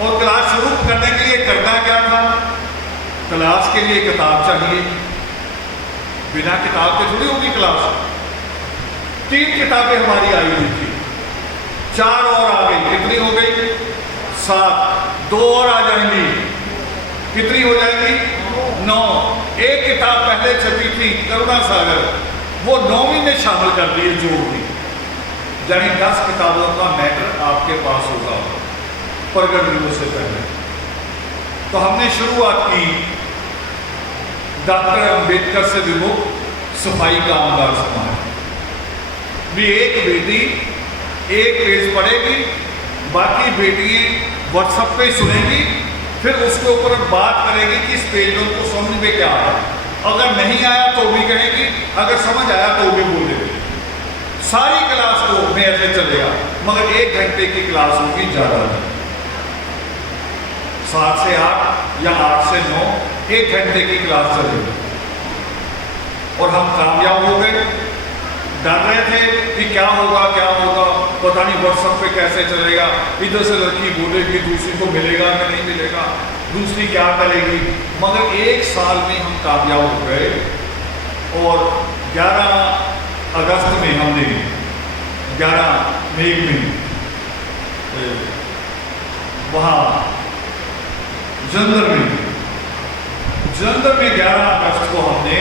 और क्लास शुरू करने के लिए करना क्या था? क्लास के लिए किताब चाहिए, बिना किताब के थोड़ी होगी क्लास। 3 किताबें हमारी आई हुई थी, 4 और आ गई, कितनी हो गई? 7। 2 और आ जाएंगी, कितनी हो जाएगी? 9। एक किताब पहले छपी थी करुणा सागर, वो 9वीं में शामिल कर दी, जोड़ दी। यानी 10 किताबों का मैटर आपके पास होगा प्रगट दिवस से पहले। तो हमने शुरुआत की डॉक्टर अंबेडकर से विमुख सफाई कामगार समाज। भी एक बेटी एक पेज पढ़ेगी, बाकी बेटियां व्हाट्सएप पे सुनेंगी, फिर उसके ऊपर बात करेगी कि इस पेज में उनको समझ में क्या आया। अगर नहीं आया तो भी कहेगी, अगर समझ आया तो भी बोलेगी। सारी क्लास को में ऐसे चलेगा, मगर 1 घंटे की क्लास होगी, ज़्यादा नहीं। 7 से 8 या 8 से 9 1 घंटे की क्लास चलेगी। और हम कामयाब हो गए। डर रहे थे कि क्या होगा, पता नहीं व्हाट्सएप पे कैसे चलेगा, इधर से लड़की बोलेगी, दूसरी को मिलेगा कि नहीं मिलेगा, दूसरी क्या करेगी। मगर 1 साल में हम कामयाब हो गए। और 11 अगस्त में हमने 11 मई में वहाँ जलंधर में 11 अगस्त को हमने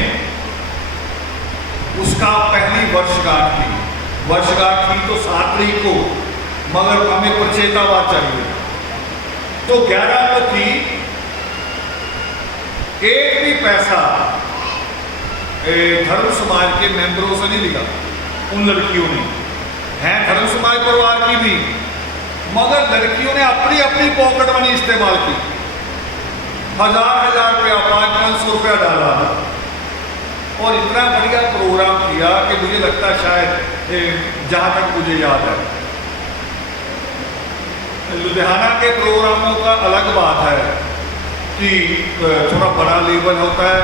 उसका पहली वर्षगांठ थी तो 7 तारीख को, मगर हमें प्रचेतावाद चाहिए। तो 11 को थी। एक भी पैसा धर्म समाज के मेंबरों से नहीं लिया, उन लड़कियों ने। हैं धर्म समाज परिवार की भी, मगर लड़कियों ने अपनी अपनी पॉकेट मनी इस्तेमाल की। 1000 रुपया, 500 रुपया डाला और इतना बढ़िया प्रोग्राम किया कि मुझे लगता है शायद जहां तक मुझे याद है, लुधियाना के प्रोग्रामों का अलग बात है कि थोड़ा बड़ा लेवल होता है,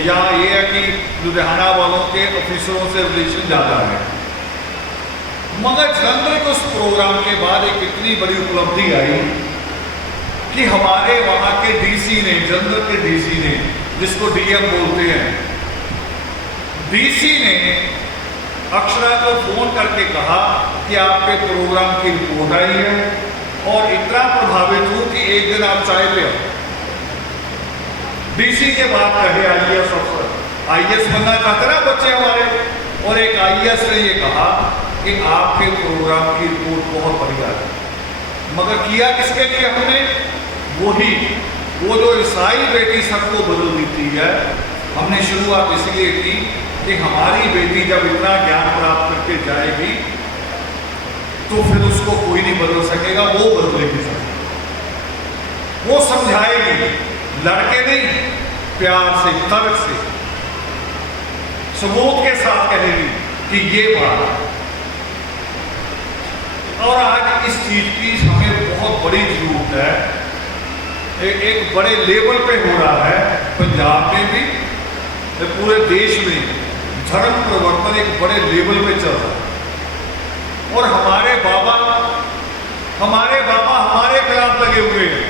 या ये है कि लुधियाना वालों के ऑफिसरों से रिलेशन ज़्यादा है। मगर जलंधर के उस प्रोग्राम के बाद एक इतनी बड़ी उपलब्धि आई कि हमारे वहाँ के डीसी ने, जलंधर के डीसी ने, जिसको डीएम बोलते हैं, डीसी ने अक्षरा को फोन करके कहा कि आपके प्रोग्राम की रिपोर्ट आई है और इतना प्रभावित हूं कि एक दिन आप चाय पे आओ। डीसी के बाद कहे आईएएस अफसर, आईएएस बनना चाहते ना बच्चे हमारे, और एक आईएएस ने ये कहा कि आपके प्रोग्राम की रिपोर्ट बहुत बढ़िया है। मगर किया किसके लिए हमने? वो जो ईसाई बेटी सबको बदल देती है, हमने शुरुआत इसलिए की कि हमारी बेटी जब इतना ज्ञान प्राप्त करके जाएगी तो फिर उसको कोई नहीं बदल सकेगा, वो बदलेगी सब, वो समझाएगी, लड़के नहीं, प्यार से, तर्क से, सबूत के साथ कहेगी कि ये बात। और आज इस चीज की हमें बहुत बड़ी जरूरत है। एक बड़े लेवल पे हो रहा है, पंजाब में भी, पूरे देश में धर्म परिवर्तन एक बड़े लेवल पे चल रहा है। और हमारे बाबा हमारे खिलाफ लगे हुए हैं।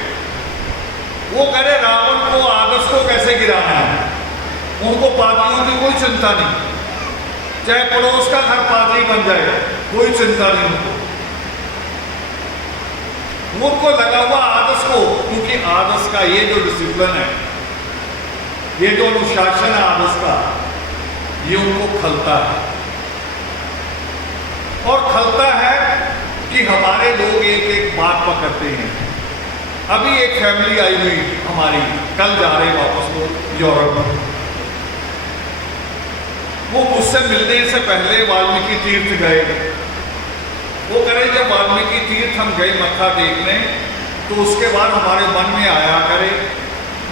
वो कह रहे रावण को, आदर्श को कैसे गिराना है। उनको पादरियों की कोई चिंता नहीं, चाहे पड़ोस का घर पादरी बन जाए, कोई चिंता नहीं उनको। उनको लगा हुआ आदर्श को, क्योंकि आदर्श का ये जो डिसिप्लिन है, ये जो अनुशासन है आदर्श का, ये उनको खलता है। और खलता है कि हमारे लोग एक एक बात पकड़ते हैं। अभी एक फैमिली आई हुई हमारी, कल जा रहे वापस वो यूरोप। वो मुझसे मिलने से पहले वाल्मीकि तीर्थ गए। वो करे जब वाल्मीकि तीर्थ हम गए मत्था देखने, तो उसके बाद हमारे मन में आया करे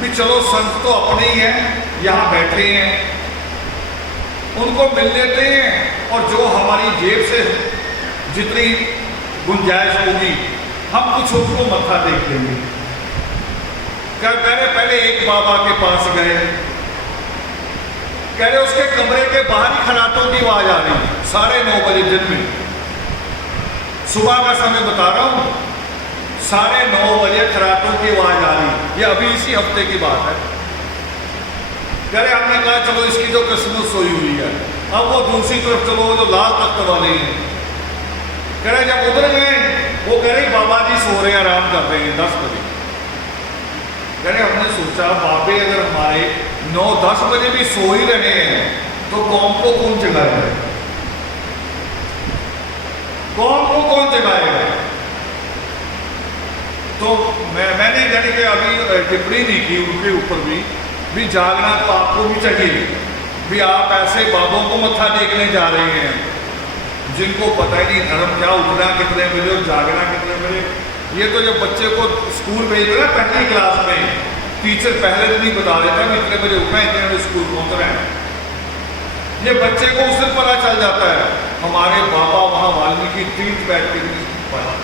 भी चलो संत तो अपने ही हैं, यहाँ बैठे हैं, उनको मिल लेते हैं, और जो हमारी जेब से जितनी गुंजाइश होगी हम कुछ उनको मत्था देख लेंगे। क्या कह रहे, पहले एक बाबा के पास गए, कह रहे उसके कमरे के बाहरी खराटों की आवाज आ रही, 9:30 बजे दिन में, सुबह का समय बता रहा हूं, 9:30 बजे खराटों की आवाज आ रही। ये अभी इसी हफ्ते की बात है। कह रहे हमने कहा चलो इसकी तो किस्मत सोई हुई है, अब वो दूसरी तरफ चलो जो लाल तख्त वाले हैं। कह रहे जब उधर गए वो कह रहे बाबा जी सो रहे हैं, आराम कर रहे हैं 10 बजे। कह रहे हमने सोचा बाबे अगर हमारे 9-10 बजे भी सो ही रहे हैं तो कौम को कौन जगाएगा, कौम को कौन जगाएगा। तो मैंने यानी कि अभी टिप्पणी नहीं की उनके ऊपर भी जागना तो आपको भी चाहिए भी। आप ऐसे बाबों को मत्था देखने जा रहे हैं जिनको पता ही नहीं धर्म क्या, उठना कितने बजे और जागना कितने बजे। ये तो जब बच्चे को स्कूल भेजते ना पहली क्लास में, टीचर पहले दिन ही बता देता है इतने बजे उठना, इतने बजे स्कूल पहुंच रहे हैं। ये बच्चे को उस दिन पता चल जाता है हमारे बाबा वहां वाल्मीकि तीर्थ बैठ के पढ़ा।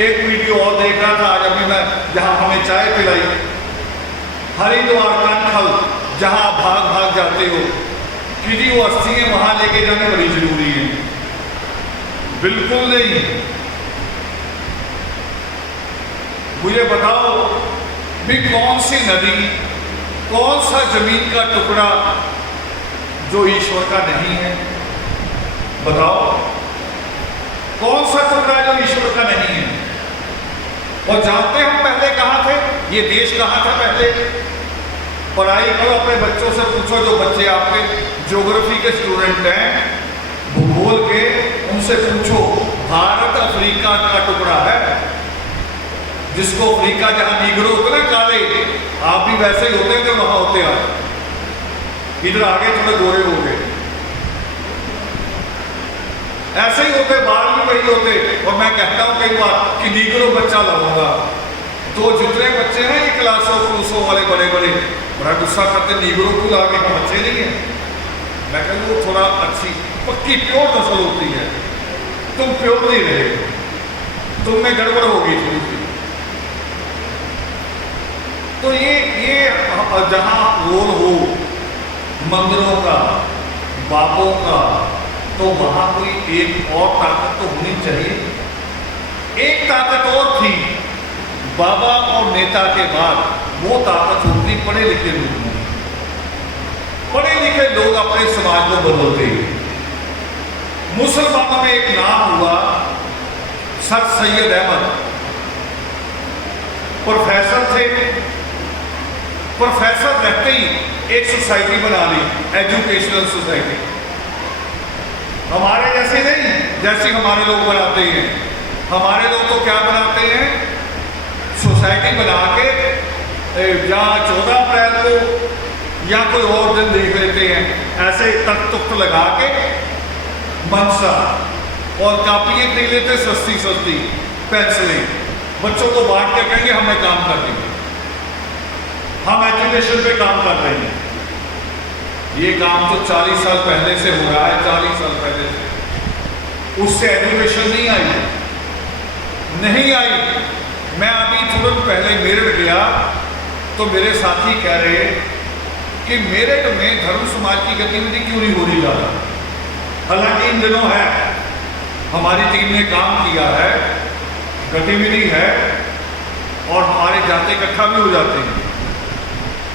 एक वीडियो और देख रहा था आज अभी मैं, जहां हमें चाय पिलाई, हरिद्वार कंखल जहां भाग भाग जाते हो कि जी वो अस्थियां वहां लेके जाना बड़ी जरूरी है। बिल्कुल नहीं। मुझे बताओ भी कौन सी नदी, कौन सा जमीन का टुकड़ा जो ईश्वर का नहीं है, बताओ कौन सा टुकड़ा जो ईश्वर का नहीं है। और जानते हम पहले कहां थे, ये देश कहां था पहले। पढ़ाई करो, अपने बच्चों से पूछो जो बच्चे आपके ज्योग्राफी के स्टूडेंट हैं, भूगोल के, उनसे पूछो भारत अफ्रीका का टुकड़ा है, जिसको अफ्रीका जहां नीग्रो होते ना काले, आप भी वैसे ही होते थे वहां होते आज, इधर आगे थोड़े गोरे हो गए, ऐसे ही होते, बाल भी वही होते। और मैं कहता हूं कई बार कि नीग्रो बच्चा लाऊंगा, तो जितने बच्चे हैं ये क्लासों क्रूसों वाले बड़े बड़े बड़ा गुस्सा करते, नीग्रो को लाके हम बच्चे नहीं है। मैं कहूँ वो थोड़ा अच्छी पक्की प्योर नस्ल होती है, तुम प्योर नहीं रहे, तुम में गड़बड़ होगी थोड़ी सी। तो ये जहां रोल हो मंदिरों का, बाबों का, तो वहां कोई एक और ताकत तो होनी चाहिए। एक ताकत और थी बाबा और नेता के बाद, वो ताकत होती पढ़े लिखे लोग में। पढ़े लिखे लोग अपने समाज को बदलते। मुसलमानों में एक नाम हुआ सर सैयद अहमद, प्रोफेसर थे। प्रोफेसर रहते ही एक सोसाइटी बना ली, एजुकेशनल सोसाइटी, हमारे जैसे नहीं जैसे हमारे लोग बनाते हैं। हमारे लोग तो क्या बनाते हैं, सोसाइटी बना के या 14 अप्रैल को या कोई और दिन देख लेते हैं, ऐसे तख्त तुख्त लगा के मनसा, और कापियाँ खरीद लेते सस्ती सस्ती, पेंसिलें, बच्चों को बांट के कहेंगे हमें काम कर देंगे, हम एजुकेशन पे काम कर रहे हैं। ये काम तो 40 साल पहले से हो रहा है, 40 साल पहले से। उससे एजुकेशन नहीं आई, नहीं आई। मैं अभी तुरंत पहले मेरठ गया तो मेरे साथी कह रहे कि मेरठ में धर्म समाज की गतिविधि क्यों नहीं हो रही ज़्यादा। हालांकि इन दिनों है, हमारी टीम ने काम किया है, गतिविधि है और हमारे जाते इकट्ठा भी हो जाते हैं।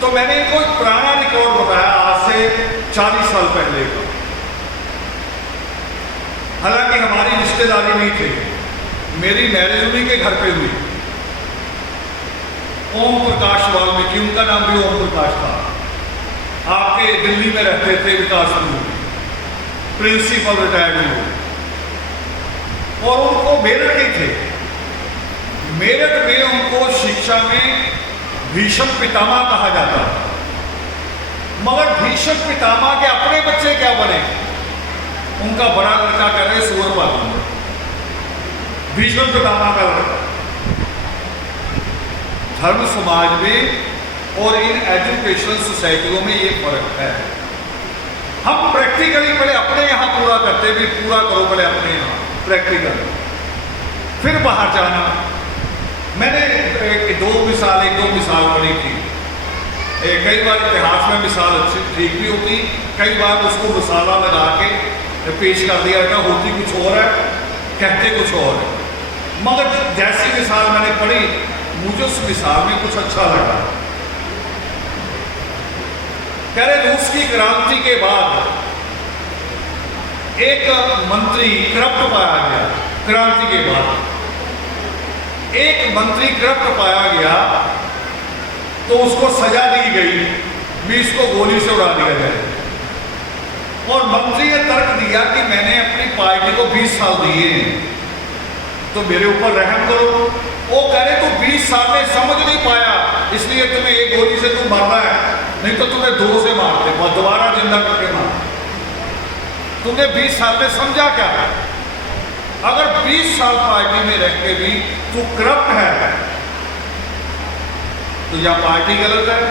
तो मैंने इनको एक पुराना रिकॉर्ड बताया आज से 40 साल पहले का। हालांकि हमारी रिश्तेदारी नहीं थी, मेरी मैरिज उन्हीं के घर पे हुई। ओम प्रकाश वाल्मीकि, उनका नाम भी ओम प्रकाश था, आपके दिल्ली में रहते थे, विकास प्रिंसिपल रिटायर्ड हुए, और उनको मेरठ के थे। मेरठ में उनको शिक्षा में भीष्म पितामह कहा जाता है। मगर भीष्म पितामह के अपने बच्चे क्या बने, उनका बड़ा लड़का कह रहे सुअर बाबू, भीष्म पितामह का लड़का। धर्म समाज में और इन एजुकेशनल सोसाइटियों में ये फर्क है। हम प्रैक्टिकली पहले अपने यहाँ पूरा करते भी, पूरा करो पहले अपने यहाँ प्रैक्टिकल, फिर बाहर जाना। मैंने एक दो मिसाल पढ़ी थी। कई बार इतिहास में मिसाल अच्छी ठीक भी होती, कई बार उसको मसाला लगा के पेश कर दिया जाता, होती कुछ और है, कहते कुछ और है। मगर जैसी मिसाल मैंने पढ़ी, मुझे उस मिसाल में कुछ अच्छा लगा। कह रहे रूस की क्रांति के बाद एक मंत्री करप्ट पाया गया। क्रांति के बाद एक मंत्री करप्ट पाया गया तो उसको सजा दी गई भी इसको गोली से उड़ा दिया जाए। और मंत्री ने तर्क दिया कि मैंने अपनी पार्टी को 20 साल दिए तो मेरे ऊपर रहम करो। वो कह रहे तू 20 साल में समझ नहीं पाया, इसलिए तुम्हें एक गोली से तुम मरना है, नहीं तो तुम्हें 2 से मारते, दोबारा जिंदा करके मार। तुमने 20 साल में समझा क्या? अगर 20 साल पार्टी में रह के भी तू करप्ट है तो या पार्टी गलत है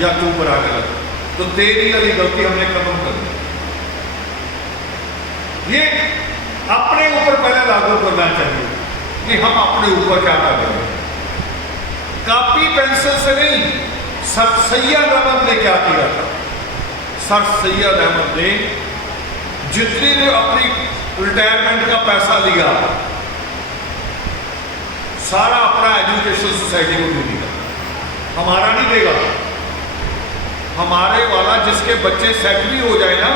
या तू बड़ा गलत है। तो तेरी वाली गलती हमने खत्म कर दी। ये अपने ऊपर पहले लागू करना चाहिए कि हम अपने ऊपर क्या कर रहे हैं। कॉपी पेंसिल से नहीं, सर सैयद अहमद ने क्या किया था? सर सैयद अहमद ने जितनी ने अपनी रिटायरमेंट का पैसा लिया सारा अपना एजुकेशन सोसाइटी को दे दिया। हमारा नहीं देगा, हमारे वाला जिसके बच्चे सेट भी हो जाए ना,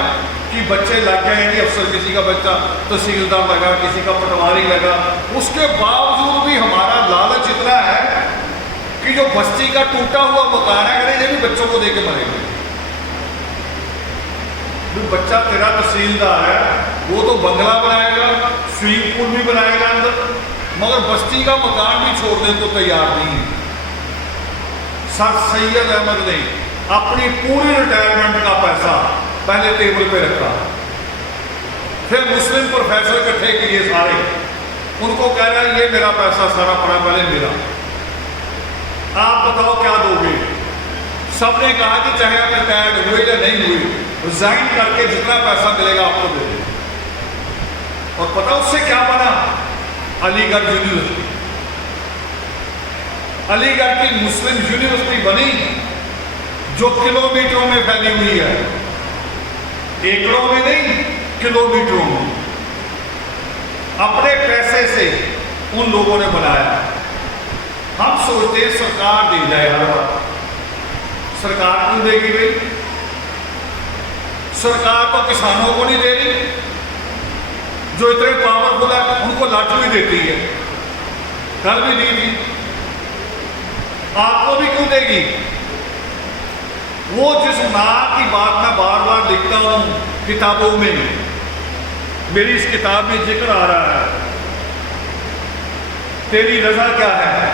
कि बच्चे लग जाएंगे अफसर, किसी का बच्चा तहसीलदार लगा, किसी का पटवारी लगा, उसके बावजूद भी हमारा लालच इतना है कि जो बस्ती का टूटा हुआ मकान है, ये भी बच्चों को देके मरेंगे। जो बच्चा तेरा तहसीलदार है वो तो बंगला बनाएगा, स्विमिंग पूल भी बनाएगा अंदर, मगर बस्ती का मकान भी छोड़ने को तैयार नहीं है। सर सैयद अहमद ने अपनी पूरी रिटायरमेंट का पैसा पहले टेबल पे रखा, फिर मुस्लिम प्रोफेसर इकट्ठे किए सारे, उनको कह रहा है ये मेरा पैसा सारा पड़ा, पहले मेरा, आप बताओ क्या दोगे? सबने कहा कि चाहे आप रिटायर्ड हुए या नहीं हुए, रिजाइन करके जितना पैसा मिलेगा आपको दे दें। और पता उससे क्या बना? अलीगढ़ यूनिवर्सिटी। अलीगढ़ की मुस्लिम यूनिवर्सिटी बनी जो किलोमीटरों में फैली हुई है, एकड़ों में नहीं, किलोमीटरों में। अपने पैसे से उन लोगों ने बनाया। हम सोचते सरकार दे जाए हर बार, सरकार क्यों देगी भाई? सरकार तो किसानों को नहीं दे रही, जो इतने पावरफुल है उनको लाठी भी देती है, कल भी दी थी, आपको भी क्यों देगी? वो जिस मां की बात मैं बार बार लिखता हूं किताबों में, मेरी इस किताब में जिक्र आ रहा है, तेरी रजा क्या है,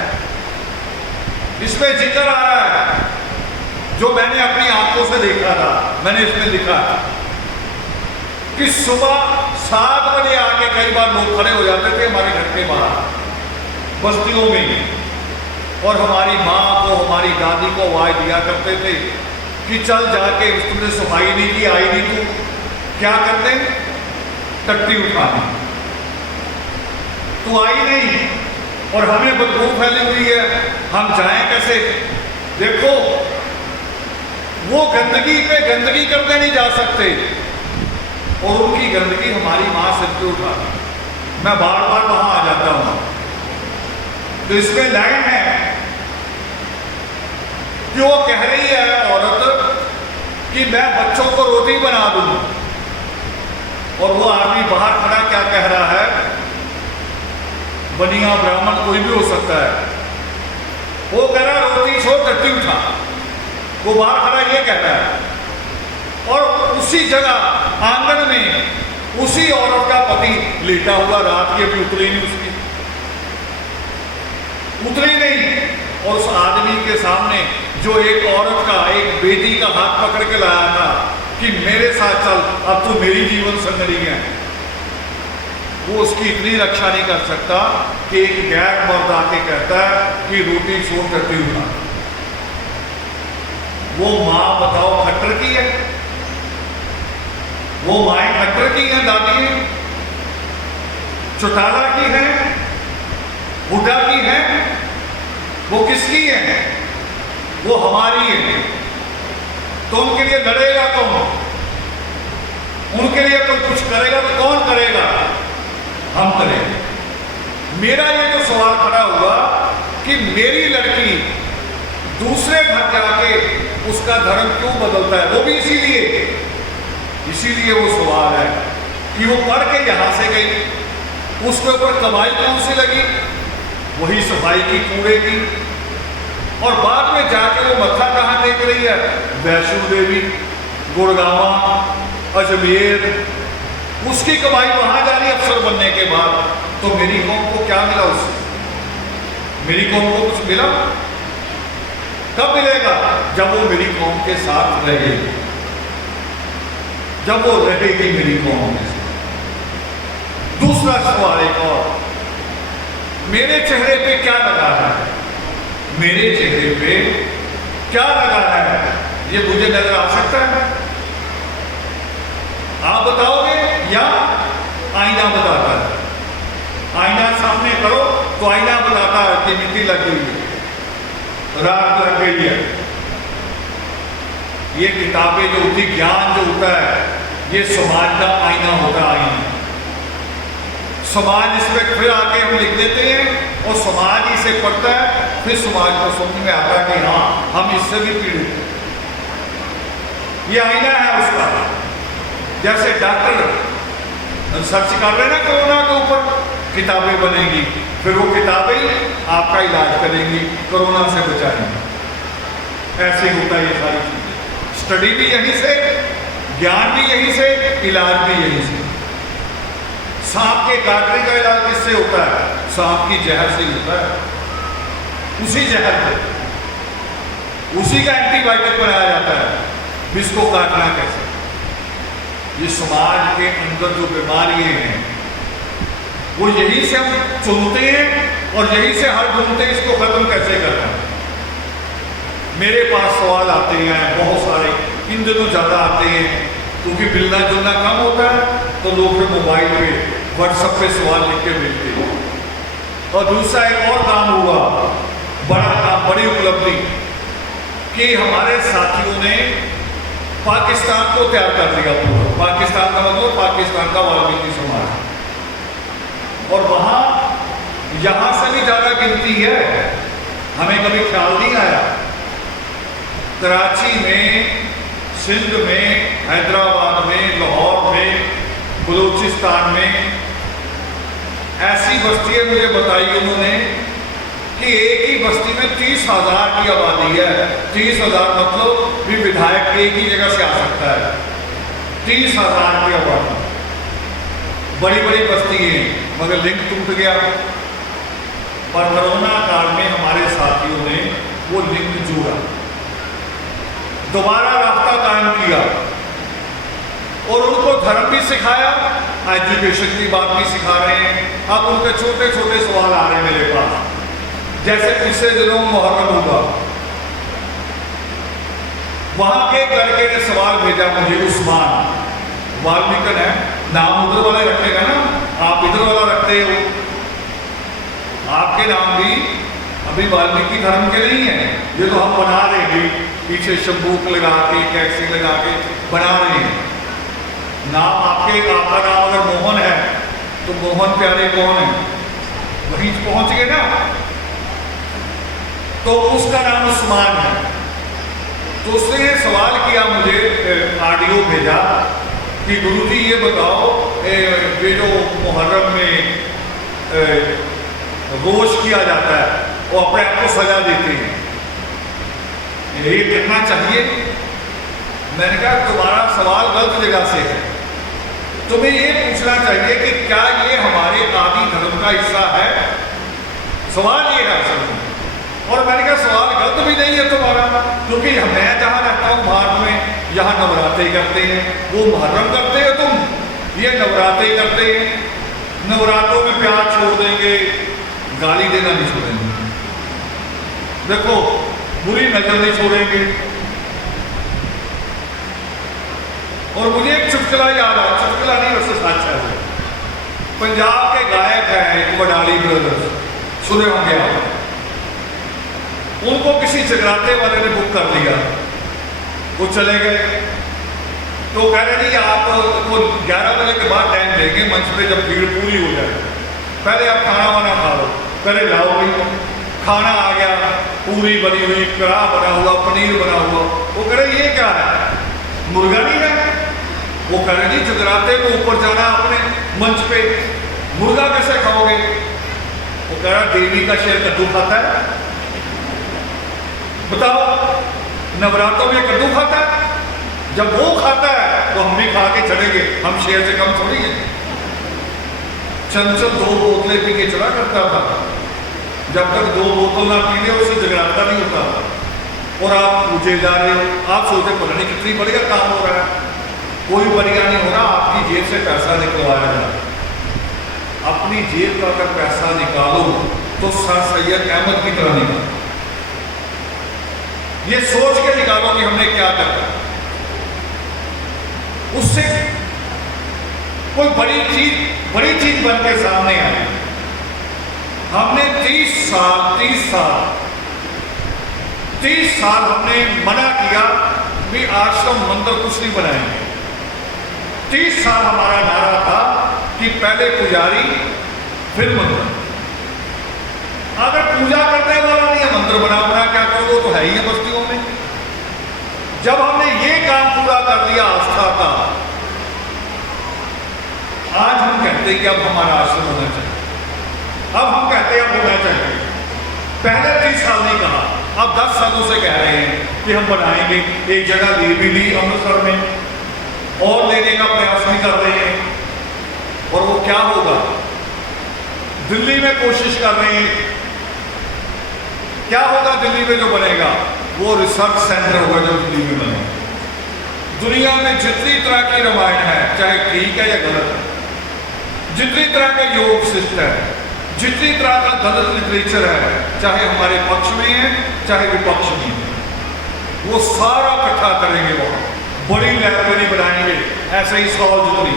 इसमें जिक्र आ रहा है जो मैंने अपनी आंखों से देखा था। मैंने इसमें लिखा कि सुबह 7 बजे आके कई बार लोग खड़े हो जाते थे हमारे घर के बाहर बस्तियों में, और हमारी माँ को, हमारी दादी को आवाज दिया करते थे कि चल जाके, तुमने सफाई नहीं की, आई नहीं, तू क्या करते? टट्टी उठानी, तू आई नहीं और हमें बदबू फैली हुई है, हम जाएं कैसे? देखो वो गंदगी पे गंदगी करते नहीं जा सकते, और उनकी गंदगी हमारी मां सिर पे उठाती। मैं बार बार वहां आ जाता हूं, तो इसमें लाइन है कि वो कह रही है औरत कि मैं बच्चों को रोटी बना दूं, और वो आदमी बाहर खड़ा क्या कह रहा है? बनिया ब्राह्मण कोई भी हो सकता है, वो कह रहा रोटी छोड़ टट्टी उठा, वो बाहर खड़ा ये कह रहा है। और उसी जगह आंगन में उसी औरत का पति लेटा हुआ, रात की अभी उतरी नहीं, उसकी उतरी नहीं, और उस आदमी के सामने जो एक औरत का, एक बेटी का हाथ पकड़ के लाया था कि मेरे साथ चल, अब तू मेरी जीवन संगनी है, वो उसकी इतनी रक्षा नहीं कर सकता कि एक गैर मर्द आके कहता है कि रोटी छोड़ टट्टी उठा। वो मां बताओ खट्टर की है, वो माएँ खट्टर की हैं, दादी चौटाला की हैं, हुड्डा की है, वो किसकी है? वो हमारी है। तो उनके लिए लड़ेगा कौन? उनके लिए कोई कुछ करेगा तो कौन करेगा? हम करेंगे। मेरा ये जो सवाल खड़ा हुआ कि मेरी लड़की दूसरे घर जाके उसका धर्म क्यों बदलता है, वो भी इसीलिए वो सवाल है कि वो पढ़ के यहां से गई, उसके ऊपर कमाई कौन सी लगी? वही सफाई की, कूड़े की। और बाद में जाके वो मत्था कहां टेक रही है? वैष्णो देवी, गुड़गावा, अजमेर, उसकी कमाई वहां जा रही है अफसर बनने के बाद। तो मेरी कौम को क्या मिला उससे? मेरी कौम को कुछ मिला? कब मिलेगा? जब वो मेरी कौम के साथ रहेगी, जब वो रहेगी मेरी कौम के साथ। दूसरा सवाल एक और, मेरे चेहरे पे क्या लगा है? मेरे चेहरे पे क्या लगा है? ये मुझे नजर आ सकता है? आप बताओगे या आईना बताता है? आईना सामने करो तो आईना बताता है कि मिट्टी लग गई है, राख लग गई है। ये किताबें जो होती, ज्ञान जो होता है, ये समाज का आईना होता है। आईना समाज इसमें फिर आके हम लिख देते हैं और समाज इसे पढ़ता है, फिर समाज को समझ में आता है कि हाँ हम इससे भी पीड़ित हैं। ये आईना है उसका। जैसे डॉक्टर सर्च कर रहे हैं ना कोरोना के ऊपर, किताबें बनेगी, फिर वो किताबें आपका इलाज करेंगी, कोरोना से बचाएंगी। ऐसे होता है ये सारी चीजें। स्टडी भी यहीं से, ज्ञान भी यहीं से, इलाज भी यहीं से। सांप के काटने का इलाज किससे होता है? सांप की जहर से होता है। उसी जहर से, उसी का एंटीबायोटिक बनाया जाता है। इसको काटना कैसे? ये समाज के अंदर जो बीमारियां हैं वो यहीं से हम चुनते हैं और यहीं से हर ढूंढते हैं इसको खत्म कैसे करना है। मेरे पास सवाल आते हैं बहुत सारे, इन दिनों ज़्यादा आते हैं क्योंकि मिलना जुलना कम होता है, तो लोग फिर मोबाइल पे, व्हाट्सएप पे सवाल लिख के भेजते हैं। और दूसरा एक और काम हुआ, बड़ा काम, बड़ी उपलब्धि कि हमारे साथियों ने पाकिस्तान को तैयार कर दिया पूरा। पाकिस्तान का मतलब पाकिस्तान का वाल्मीकि समाज, और वहां यहां से भी ज्यादा गिनती है। हमें कभी ख्याल नहीं आया। कराची में, सिंध में, हैदराबाद में, लाहौर में, बलूचिस्तान में ऐसी बस्तियां मुझे बताई उन्होंने कि एक ही बस्ती में 30,000 की आबादी है। 30,000 मतलब भी विधायक एक ही जगह से आ सकता है। 30,000 की आबादी, बड़ी बड़ी बस्ती है, मगर लिंक टूट गया। पर कोरोना काल में हमारे साथियों ने वो लिंक जोड़ा, दोबारा रास्ता कायम किया और उनको धर्म भी सिखाया, एजुकेशन की बात भी सिखा रहे हैं। अब उनके छोटे छोटे सवाल आ रहे हैं मेरे पास, जैसे पिछले दिनों मुहर्रम होगा, वहां के लड़के ने सवाल भेजा मुझे, उस्मान, वाल्मीकि है, नाम उधर वाले रखेगा ना, आप इधर वाला रखते हो, आपके नाम भी अभी वाल्मीकि धर्म के नहीं है। ये तो हम बना रहे हैं, पीछे शंबूक लगा के, कैक्सी लगा के बना रहे हैं नाम। आपका नाम अगर मोहन है तो मोहन प्यारे कौन है? वहीं पहुंच गए ना, तो उसका नाम उस्मान है। तो उसने ये सवाल किया मुझे, ऑडियो भेजा कि गुरुजी ये बताओ, ये जो मुहर्रम में रोश किया जाता है, वो अपने आप को सजा देते हैं, ये करना चाहिए? मैंने कहा तुम्हारा सवाल गलत जगह से है। तुम्हें ये पूछना चाहिए कि क्या ये हमारे आदि धर्म का हिस्सा है? सवाल ये है असल में। और मैंने कहा सवाल गलत भी नहीं है तुम्हारा, क्योंकि मैं जहाँ रहता हूँ भारत में, यहाँ नवरात्रे करते हैं, वो मुहर्रम करते हो तुम, ये नवरात्रे करते हैं। नवरात्रों में प्याज छोड़ देंगे, गाली देना नहीं छोड़ेंगे, देखो बुरी नजर नहीं छोड़ेंगे। और मुझे एक चुटकुला याद आया, चुटकुला नहीं वैसे सच है। पंजाब के गायक हैं एक वडाली ब्रदर्स, सुने होंगे आप। उनको किसी जगराते वाले ने बुक कर लिया, वो चले गए। तो कह रहे नहीं आपको 11 बजे के बाद टाइम देंगे मंच पे, जब भीड़ पूरी हो जाए, पहले आप खाना वाना खा लो। पहले लाओ भाई, खाना आ गया, पूरी बनी हुई, कड़ाह बना हुआ, पनीर बना हुआ। वो कह रहे ये क्या है, मुर्गा नहीं है? वो कह रहे जी जगराते को ऊपर जाना अपने मंच पे, मुर्गा कैसे खाओगे? वो कह रहा देवी का शेर कद्दू खाता है। बताओ, नवरात्रों में कद्दू खाता है? जब वो खाता है तो हम भी खा के चलेंगे, हम शेर से कम थोड़ी है। चंचल 2 बोतलें पी के चला करता था, जब तक 2 बोतल ना पी ले उससे जगराता नहीं होता। और आप पूछे जा रहे हो, आप सोचते पता नहीं कितनी बढ़िया काम हो रहा है। कोई बढ़िया नहीं हो रहा, आपकी जेब से पैसा निकलवाया जा रहा है। अपनी जेब का अगर पैसा निकालो तो सर सैयद अहमद की तरह निकालो। ये सोच के निकालो कि हमने क्या करना, उससे कोई बड़ी चीज बन के सामने आई। हमने 30 साल हमने मना किया कि आश्रम मंदिर कुछ नहीं बनाएंगे। 30 साल हमारा नारा था कि पहले पुजारी फिर मंदिर। अगर पूजा करने वाला नहीं है, मंदिर बना क्या करोगे, तो है ही है बस्तियों में। जब हमने ये काम पूरा कर लिया आस्था का, आज हम कहते हैं कि अब हमारा आश्रम होना चाहिए। अब हम कहते हैं अब होना चाहिए। पहले 30 साल नहीं कहा, अब 10 सालों से कह रहे हैं कि हम बनाएंगे। एक जगह ले भी ली अमृतसर में, और लेने का प्रयास भी कर रहे हैं। और वो क्या होगा, दिल्ली में कोशिश कर रहे हैं। क्या होगा दिल्ली में जो बनेगा, वो रिसर्च सेंटर होगा जो दिल्ली में बनेगा। दुनिया में जितनी तरह की रामायण है, चाहे ठीक है या गलत है, जितनी तरह के योग सिस्टम है, जितनी तरह का गलत लिटरेचर है, चाहे हमारे पक्ष में है चाहे विपक्ष में है, वो सारा इकट्ठा करेंगे। वहां बड़ी लाइब्रेरी बनाएंगे, ऐसे ही 100 जितनी,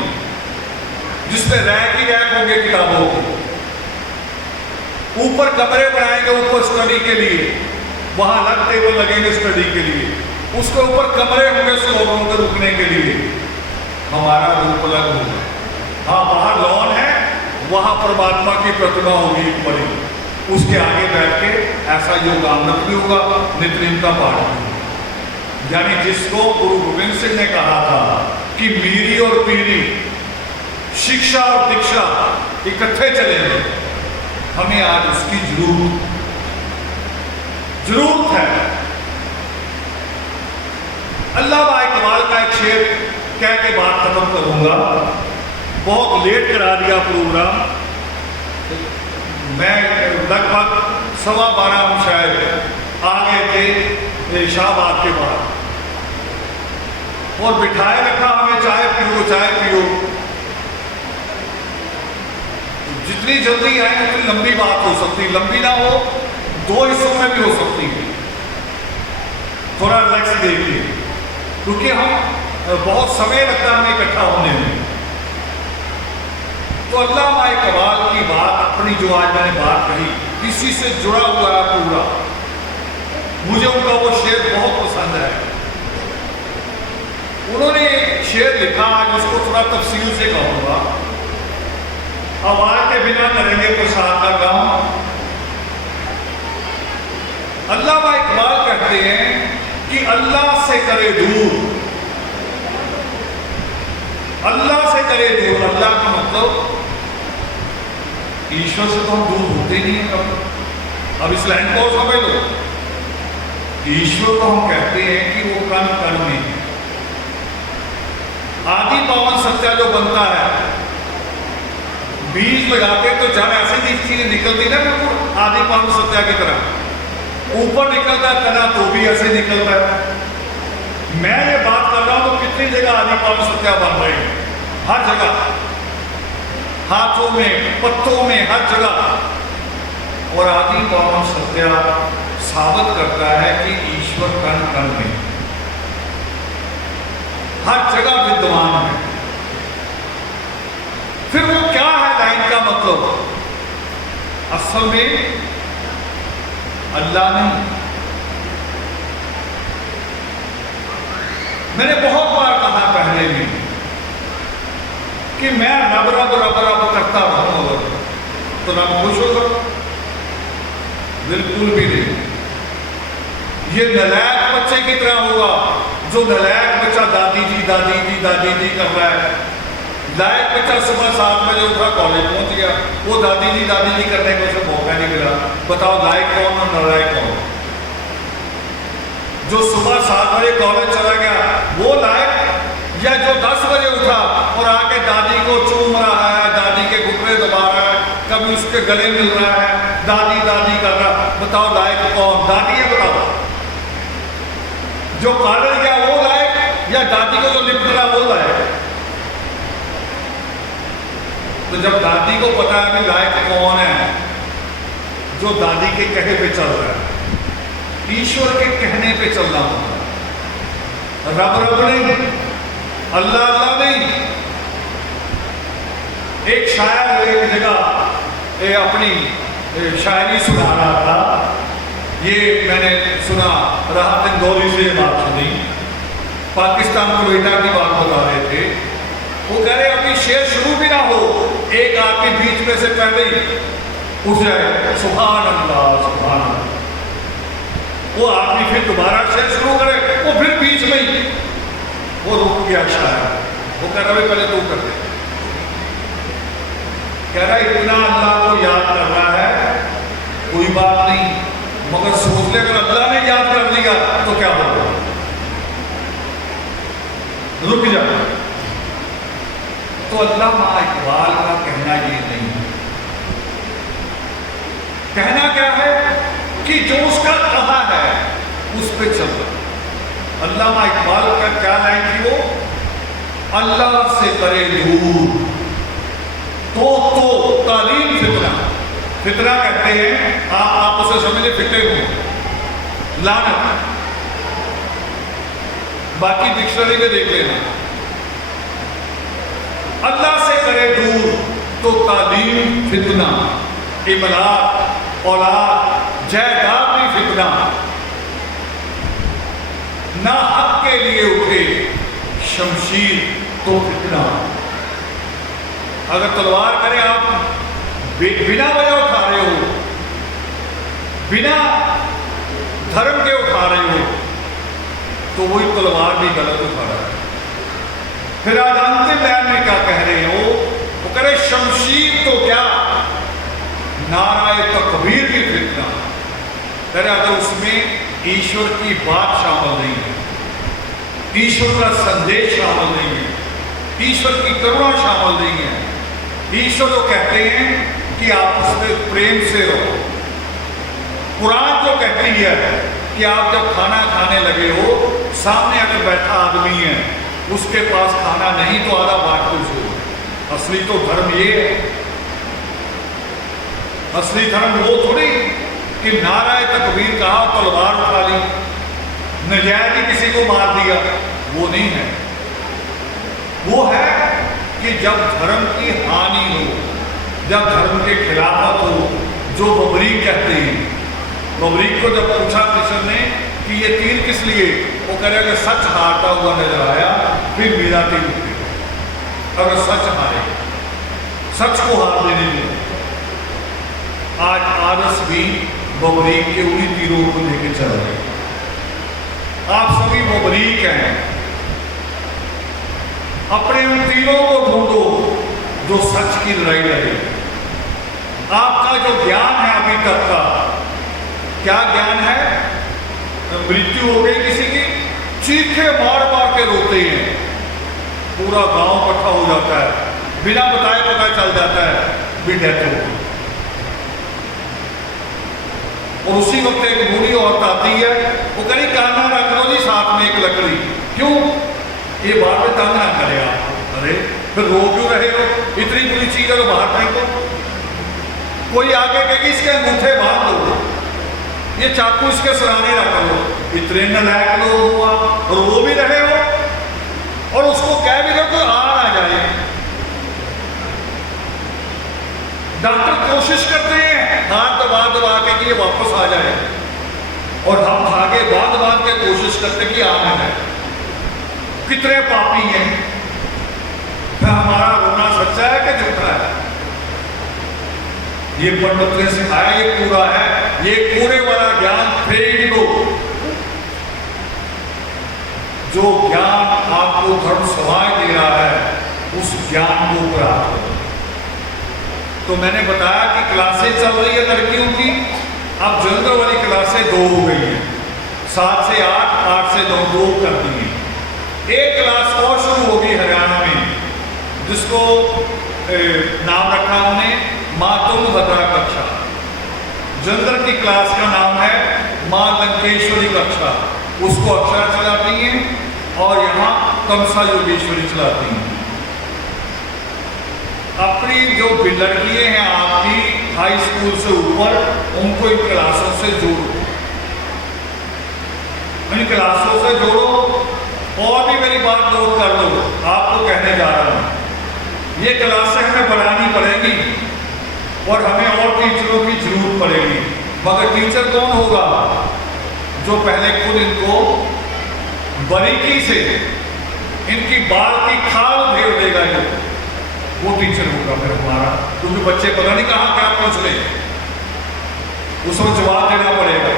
जिसमें रैक ही रैक होंगे किताबों के। ऊपर कमरे बनाएंगे ऊपर स्टडी के लिए, वहां अलग टेबल लगेंगे स्टडी के लिए, उसके ऊपर कमरे होंगे लोगों के रुकने के लिए। हमारा रूप अलग होगा। हाँ, बाहर लॉन है, वहां परमात्मा की प्रतिमा होगी बड़ी, उसके आगे बैठ के ऐसा योगामृत भी होगा, नित्यनेम का पाठ भी होगा। यानी जिसको गुरु गोविंद सिंह ने कहा था कि मीरी और पीरी, शिक्षा और दीक्षा इकट्ठे चलेंगे, हमें आज उसकी जरूरत है। अल्लामा इकबाल का एक शेर कह के बात खत्म करूंगा। बहुत लेट करा दिया प्रोग्राम, मैं लगभग 12:15 हम शायद आ गए थे शाहबाद के बाद, और बिठाए रखा हमें, चाय पियो। जितनी जल्दी आए उतनी लंबी बात हो सकती, लंबी ना हो, 2 हिस्सों में भी हो सकती है। थोड़ा रिलैक्स देखिए, क्योंकि हम बहुत समय लगता है हमें इकट्ठा होने में। तो अल्लामा इकबाल की बात, अपनी जो आज मैंने बात कही, इसी से जुड़ा हुआ है पूरा। मुझे उनका वो शेर बहुत पसंद है। उन्होंने शेर लिखा, आज उसको थोड़ा तफसील से कहूंगा। आवाज के बिना करेंगे प्रसाद का काम। अल्लामा इकबाल कहते हैं कि अल्लाह से करे दूर, अल्लाह से करे दूर। अल्लाह का मतलब ईश्वर से तो हम दूर होते नहीं है कभी। अब इस लाइन को समझ लो, ईश्वर को हम कहते हैं कि वो कण कण में है। आदि पावन सत्या जो बनता है, बीज लगाते तो जब ऐसी चीजें निकलती ना, बिल्कुल आदि पावन सत्या की तरह ऊपर निकलता है तना, तो भी ऐसे निकलता है। मैं ये बात कर रहा हूं तो कितनी जगह आदि पावन सत्या बन रहे हैं, हर जगह, हाथों में, पत्तों में, हर जगह। और आदि पावन सत्या साबित करता है कि ईश्वर कण कण में, हर जगह विद्यमान है। फिर वो क्या है लाइन का मतलब? असल में अल्लाह नहीं। मैंने बहुत बार कहा पहले भी कि मैं रब रब रब रब करता रहूं अगर तो रब खुश होगा? बिल्कुल भी नहीं। ये नलायक बच्चे की तरह होगा जो नलायक बच्चा दादी जी कर रहा है। लायक बच्चा सुबह 7 बजे उठा, कॉलेज पहुंच गया, वो दादी जी करने को उसे मौका नहीं मिला। बताओ लायक कौन और नलायक कौन? जो सुबह 7 बजे कॉलेज चला गया वो लायक, या जो 10 बजे उठा और आके दादी को चूम रहा है, दादी के घुटने दबा रहा है, कभी उसके गले मिल रहा है, दादी कर रहा? बताओ लायक कौन? दादी है? बताओ। जो कॉलेज गया वो लायक, या दादी को जो लिपट रहा वो लायक? तो जब दादी को पता है कि लायक कौन है, जो दादी के कहे पे चल रहा है, ईश्वर के कहने पे चलना होगा, रब रब नहीं, अल्लाह अल्लाह नहीं। एक शायर एक जगह अपनी शायरी सुना रहा था, ये मैंने सुना, राहत इंदौरी से बात सुनी, पाकिस्तान कुवैत की बात बता रहे थे। वो कह रहे अभी शेर शुरू भी ना हो, एक आदमी बीच में से पहले ही उठ जाए, सुभान अल्लाह सुभान अल्लाह। वो आदमी फिर दोबारा शेर शुरू करे, वो फिर बीच में ही वो रुक गया शायर। वो कह रहा पहले तू कर दे। कह रहा इतना अल्लाह को याद कर रहा है, कोई बात नहीं, मगर सोच ले अगर अल्लाह ने याद कर लिया तो क्या होगा? रुक जा। तो अल्लामा इकबाल का कहना ये नहीं है। कहना क्या है कि जो उसका कहा है उस पे चल रहा। अल्लामा इकबाल का क्या लाइन थी? वो अल्लाह से करे दूर तो तालीम फितना। फितना कहते हैं, आप उसे समझे फिटे हो, लानत। बाकी डिक्शनरी में देख लेना। अल्लाह से करे दूर तो तालीम फितना, इमलाक औलाद जायदाद भी फितना, ना हक के लिए उठे शमशीर तो फितना। अगर तलवार करें आप बिना वजह उठा रहे हो, बिना धर्म के उठा रहे हो, तो वही तलवार भी गलत उठा रहा है। फिर आज अंतिम बयान में क्या कह रहे हो? वो कह रहे शमशीर तो क्या, नाराए तकबीर भी फितना। कह रहे अगर उसमें ईश्वर की बात शामिल नहीं है, ईश्वर का संदेश शामिल नहीं है, ईश्वर की करुणा शामिल नहीं है, ईश्वर जो कहते हैं कि आप उसमें प्रेम से रहो। कुरान जो कहती है कि आप जब खाना खाने लगे हो, सामने अगर बैठा आदमी है, उसके पास खाना नहीं तो आधा बांट दो उसको। असली तो धर्म ये है। असली धर्म वो थोड़ी कि नाराए तकबीर कहा तलवार उठा ली, नजायज ही किसी को मार दिया, वो नहीं है। वो है कि जब धर्म की हानि हो, जब धर्म के खिलाफत हो, जो बबरीक कहते हैं। बबरीक को जब पूछा कृष्ण ने कि ये तीर किस लिए, वो कह रहे अगर सच हारता हुआ नजर आया फिर मेरा तीर उठेगा। अगर सच हारे, सच को हार देने में आज आरस भी बबरीक के उन्हीं तीरों को लेकर चल रहे। आप सभी बबरीक हैं, अपने उन तीरों को ढूंढो जो सच की लड़ाई लड़े। आपका जो ज्ञान है अभी तक का, क्या ज्ञान है? मृत्यु हो गई किसी की, चीखे मार मार के रोते हैं, पूरा गांव इकट्ठा हो जाता है, बिना बताए पता चल जाता है भी डेथ हो गई। और उसी वक्त एक बूढ़ी औरत आती है, वो कहीं काना रख लो जी साथ में एक लकड़ी। क्यों? ये बाहर में तंग ना करे आप। अरे फिर रो क्यों रहे हो? इतनी बुरी चीज है तो बाहर फेंको। कोई आगे कहेगी इसके अंगूठे बांध दो, ये चाकू इसके सराहने रख लो। इतने नलायक लोग हो आप, रो भी रहे हो और उसको कह भी रहे हो तो आ जाए। डॉक्टर कोशिश करते हैं हाथ दबा दबा के कि ये वापस आ जाए, और हम भागे बांध बांध के कोशिश करते कि आ जाए। कितने पापी हैं। क्या हमारा रोना सच्चा है कि झूठा है? ये पंडित ने सिखाया, ये पूरा है, ये पूरे वाला ज्ञान फेंक दो। जो ज्ञान आपको धर्म समाज दे रहा है उस ज्ञान को प्राप्त करो। तो मैंने बताया कि क्लासें चल रही है लड़कियों की। अब जनरल वाली क्लासें 2 हो गई हैं, 7 से 8, 8 से 9, 2 कर दी हैं। एक क्लास और शुरू होगी हरियाणा में, जिसको नाम रखा हमने माँ तुंगभद्रा कक्षा। जनरल की क्लास का नाम है माँ लंकेश्वरी कक्षा, उसको अक्षरा चलाती हैं, और यहाँ तमसा योगेश्वरी चलाती हैं। अपनी जो लड़कियां हैं आपकी हाई स्कूल से ऊपर, उनको इन क्लासों से जोड़ो, इन क्लासों से जोड़ो। और भी मेरी बात नोट कर लो, आपको कहने जा रहा हूं, ये क्लासें हमें बढ़ानी पड़ेगी और हमें और टीचरों की जरूरत पड़ेगी। मगर टीचर कौन होगा? जो पहले खुद इनको बारीकी से इनकी बाल की खाल घेर देगा, वो टीचर होगा फिर हमारा। क्योंकि बच्चे पता नहीं कहां क्या पूछ ले, उसको जवाब देना पड़ेगा।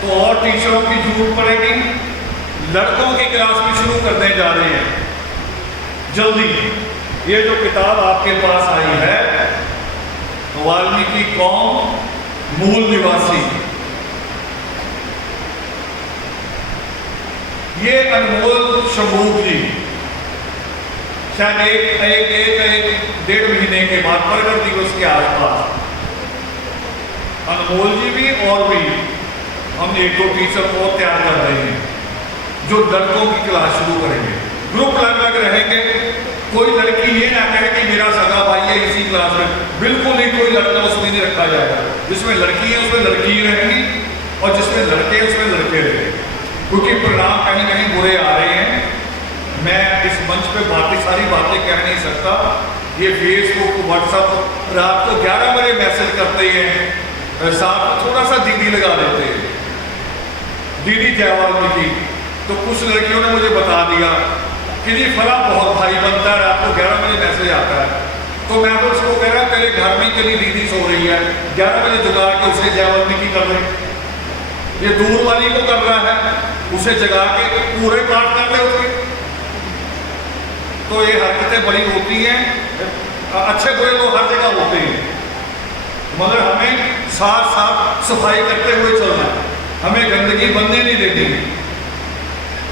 तो और टीचरों की जरूरत पड़ेगी। लड़कों की क्लास भी शुरू करने जा रहे हैं जल्दी। ये जो किताब आपके पास आई है, वाल्मीकि कौम मूल निवासी, ये अनमोल शंभूक जी शायद एक 1.5 महीने के बाद, प्रगट दिवस के आसपास, अनमोल जी भी और भी हम 1-2 टीचर को तैयार कर रहे हैं जो लड़कों की क्लास शुरू करेंगे। ग्रुप अलग अलग रहेंगे। कोई लड़की ये ना कहे कि मेरा सगा भाई है इसी क्लास में, बिल्कुल ही कोई लड़का उसमें नहीं रखा जाएगा। जिसमें लड़की है उसमें लड़की रहेंगी, और जिसमें लड़के हैं उसमें लड़के रहेंगे। क्योंकि परिणाम कहीं कहीं बुरे आ रहे हैं। मैं इस मंच पे बाकी सारी बातें कह नहीं सकता। ये फेसबुक, व्हाट्सएप रात को 11 बजे मैसेज करते हैं, साथ में थोड़ा सा दीदी लगा देते हैं, दीदी जय वाल्मीकि। तो कुछ लड़कियों ने मुझे बता दिया कि जी फला बहुत भाई बनता है, रात को 11 बजे मैसेज आता है। तो मैं तो उसको कह रहा तेरे घर में तेरी दीदी सो रही है, 11 बजे जगा के उसे जय वाल्मीकि कर रहे। ये दूर वाली को कर रहा है, उसे जगा के पूरे पाठ कर ले उसके। तो ये हरकतें बड़ी होती हैं। अच्छे बुरे लोग हर जगह होते हैं, मगर हमें साथ साथ सफाई करते हुए चलना है, हमें गंदगी बनने नहीं देनी।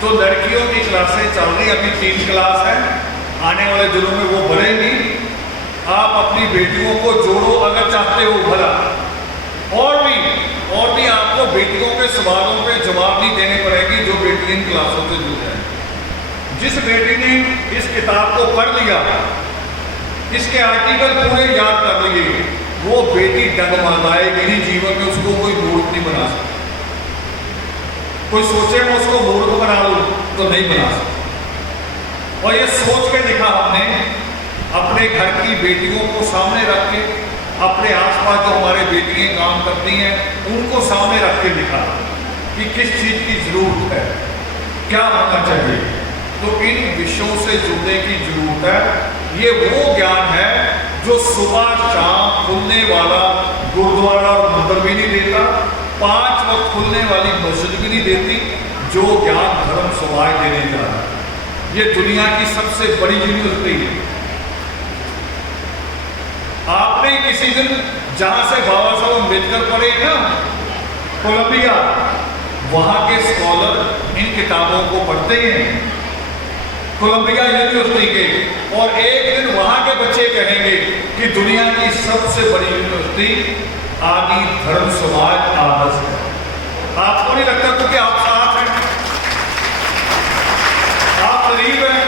तो लड़कियों की क्लासें चल रही, अभी 3 क्लास है, आने वाले दिनों में वो बढ़ेगी। आप अपनी बेटियों को जोड़ो अगर चाहते हो भला। और भी आपको बेटियों के सवालों पे जवाब नहीं देने पड़ेगी जो बेटी इन क्लासों से जुड़ जाए। जिस बेटी ने इस किताब को पढ़ लिया, इसके आर्टिकल पूरे याद कर लिए, वो बेटी डगमगाएगी नहीं जीवन में, उसको कोई मूर्ख नहीं बना सकता। कोई सोचे मैं उसको मूर्ख बना लूं तो नहीं बना सकता। और ये सोच के दिखा हमने, अपने घर की बेटियों को सामने रख के, अपने आसपास जो हमारे बेटियां काम करती हैं उनको सामने रख के दिखा कि किस चीज की जरूरत है, क्या होना चाहिए। तो इन विषयों से जुड़ने की जरूरत है। ये वो ज्ञान है जो सुबह शाम खुलने वाला गुरुद्वारा और मंदिर भी नहीं देता, 5 वक्त खुलने वाली मस्जिद भी नहीं देती। जो ज्ञान धर्म समाज देने जा रहा है, ये दुनिया की सबसे बड़ी यूनिवर्सिटी है। आपने किसी दिन जहां से बाबा साहब अम्बेडकर पढ़े ना, कोलंबिया, वहां के स्कॉलर इन किताबों को पढ़ते हैं, कोलंबिया यूनिवर्सिटी के। और एक दिन वहां के बच्चे कहेंगे कि दुनिया की सबसे बड़ी यूनिवर्सिटी आदि धर्म समाज आदर्श है। आपको नहीं लगता क्योंकि आप साथ हैं, आप करीब हैं।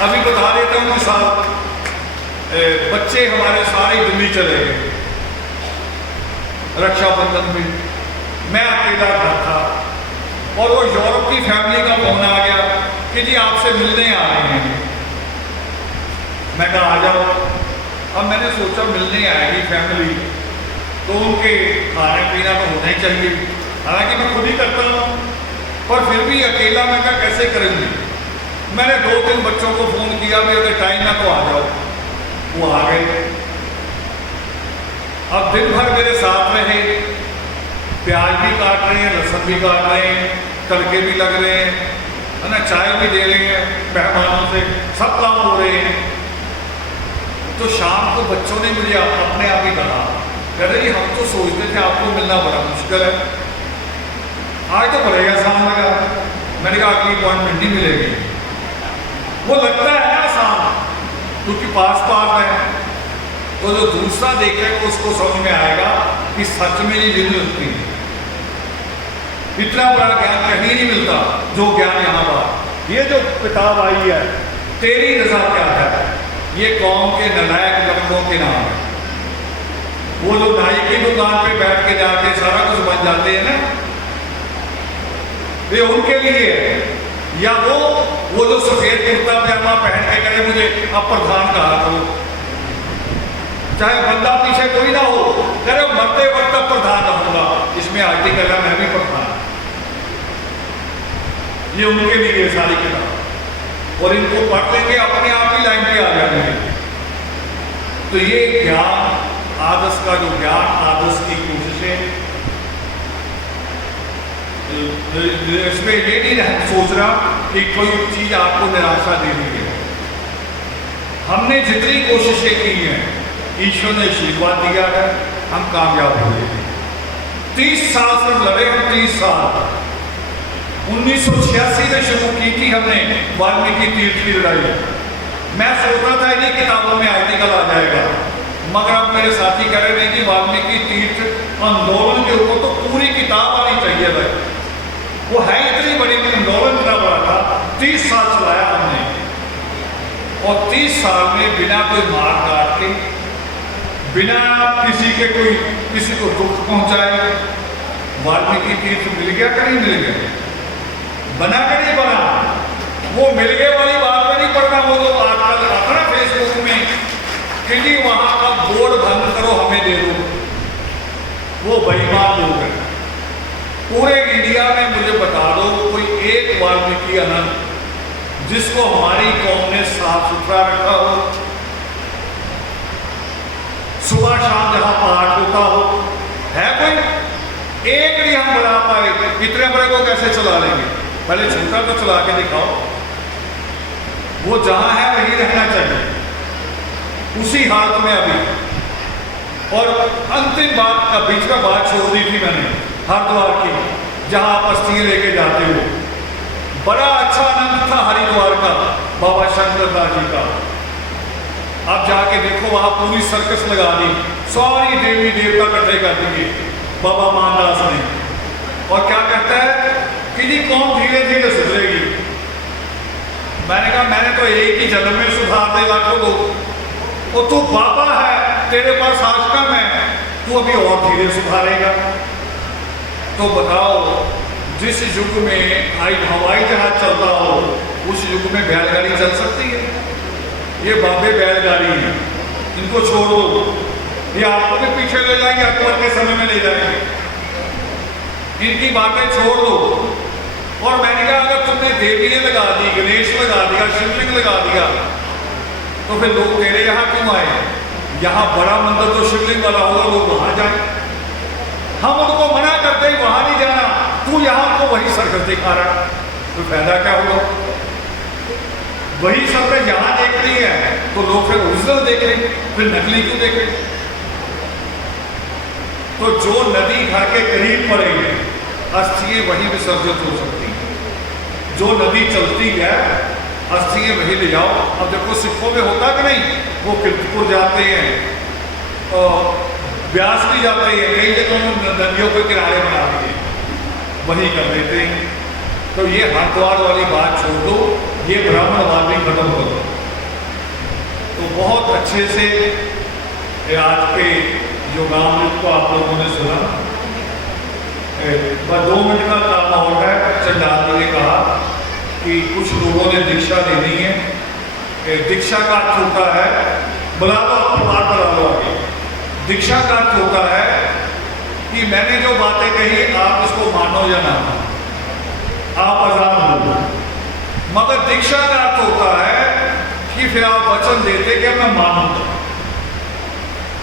अभी बता देता हूं कि साहब बच्चे हमारे सारे दिल्ली चले गए रक्षाबंधन में, मैं अकेला घर था, और वो यूरोप की फैमिली का फोन आ गया कि जी आपसे मिलने आ रहे हैं। मैं कहा आ जाओ। अब मैंने सोचा मिलने आएगी फैमिली तो उनके खाने पीना तो होना ही चाहिए, हालांकि मैं खुद ही करता हूँ, पर फिर भी अकेला मैं क्या कैसे करेंगे। मैंने 2-3 बच्चों को फ़ोन किया भी अगर टाइम ना तो आ जाओ, वो आ गए। अब दिन भर मेरे साथ रहे, प्याज भी काट रहे हैं, लहसुन भी काट रहे हैं, तड़के भी लग रहे हैं, है ना, चाय भी दे रहे हैं मेहमानों से, सब काम हो रहे हैं। तो शाम को बच्चों ने मुझे अपने आप ही कहा, कह रहे जी हम तो सोचते थे आपको मिलना बड़ा मुश्किल है, आज तो बड़े आसान लगा। मैंने कहा अगली अपॉइंटमेंट नहीं मिलेगी। वो लगता है आसान क्योंकि पास है, तो जो दूसरा देखेगा उसको समझ में आएगा कि सच में नहीं मिल सकती। इतना बड़ा ज्ञान कहीं नहीं मिलता जो ज्ञान यहाँ पर। ये जो किताब आई है तेरी रजा क्या है, ये कौम के नालायक लड़कों के नाम है। वो लोग नाई की दुकान पे बैठ के जाके सारा कुछ बन जाते हैं ना, ये उनके लिए है। या वो जो सफेद कुर्ता पजामा पहन के करे मुझे अब प्रधान कहा करो, चाहे बंदा पीछे कोई ना हो, करे मरते वक्त अब प्रधान रहूंगा, इसमें आर्टिकल है मैं भी प्रधान। ये उनके लिए सारी किताब, और इनको पढ़ लेंगे अपने आप ही लाइन पे आ जाएंगे। तो ये ज्ञान आदर्श का जो ज्ञान आदर्श की कोशिशें, इसमें ये नहीं सोच रहा कि कोई चीज आपको निराशा दे रही है। हमने जितनी कोशिशें की हैं ईश्वर ने आशीर्वाद दिया है, हम कामयाब हुए। 30 साल से लड़े हम, 30 साल। 1986 में शुरू की थी हमने वाल्मीकि तीर्थ की लड़ाई। मैं सोचता था इन्हीं किताबों में आर्टिकल आ जाएगा, मगर अब मेरे साथी कह रहे हैं कि वाल्मीकि तीर्थ आंदोलन के ऊपर तो पूरी किताब आनी चाहिए भाई। वो है इतनी बड़ी आंदोलन, इतना बड़ा था, 30 साल चलाया हमने, और 30 साल में बिना कोई मार काट के, बिना किसी को दुख पहुंचाए वाल्मीकि तीर्थ मिल गया कि नहीं मिल गया, बना के नहीं बना। वो मिल गए वाली बात में नहीं पड़ना। वो लोग आजकल आता ना फेसबुक में कि जी वहां का बोर्ड बंद करो हमें दे दो, वो बेईमान लोग हैं। पूरे इंडिया में मुझे बता दो कोई एक वाल्मीकि अनंत जिसको हमारी कौम ने साफ सुथरा रखा हो, सुबह शाम जहां पाठ होता हो, है कोई एक नहीं हम बना पाए। इतने बड़े को कैसे चला लेंगे, पहले छोटा तो चला के दिखाओ। वो जहां है वहीं रहना चाहिए, उसी हालत में अभी। और अंतिम बात का बीच में बात छोड़ दी थी मैंने हरिद्वार की, जहां आप अस्थियां लेके जाते हो। बड़ा अच्छा आनंद था हरिद्वार का, बाबा शंकर दास जी का। आप जाके देखो, वहां पूरी सर्कस लगा दी, सारी देवी देवता इकट्ठे कर दिए बाबा मानदास ने। और क्या कहता है कि जी कौन धीरे धीरे सुधरेगी। मैंने कहा मैंने तो एक ही जन्म में सुधार दे लाखों लोग, और तू बाबा है, तेरे पास आज कम है, तू अभी और धीरे सुधारेगा। तो बताओ, जिस युग में हवाई जहाज चलता हो उस युग में बैलगाड़ी चल सकती है? ये बाबे बैलगाड़ी हैं, इनको छोड़ दो, ये आपको भी पीछे ले जाएंगे, अकबर के समय में ले जाएंगे। इनकी बातें छोड़ दो। और मैंने कहा अगर तुमने देवी ने लगा दी, गणेश लगा दिया, शिवलिंग लगा दिया, तो फिर लोग तेरे यहाँ क्यों आए? यहाँ बड़ा मंदिर तो शिवलिंग वाला होगा, लोग वहां जाए। हम उनको मना करते ही वहां नहीं जाना, तू यहाँ को वही सर्कस दिखा रहा, तो फायदा क्या होगा? वही सर्कस यहाँ देख रही है तो लोग फिर ओरिजिनल देख लें, फिर नकली क्यों देखें? तो जो नदी घर के करीब पड़ेगी अस्थियां वहीं विसर्जित हो सकती हैं। जो नदी चलती है अस्थियां वहीं ले जाओ। अब देखो सिखों में होता कि नहीं, वो कीर्तपुर जाते हैं और ब्यास भी जाते हैं, कई जगहों नदियों के किनारे बना दिए, वही कर देते हैं। तो ये हरिद्वार वाली बात छोड़ दो, ये ब्राह्मणवाद भी खत्म करो। तो बहुत अच्छे से आज के योगामृत को आप लोगों ने सुना। बस 2 मिनट का काम और है। चंडाल जी ने कहा कि कुछ लोगों ने दीक्षा लेनी है। दीक्षा का अर्थ होता है बुला लो, परिवार बुला लो आगे। दीक्षा का अर्थ होता है कि मैंने जो बातें कही आप इसको मानो या ना मानो, आप आजाद हो। मगर दीक्षा का अर्थ होता है कि फिर आप वचन देते कि मैं मानूंगा,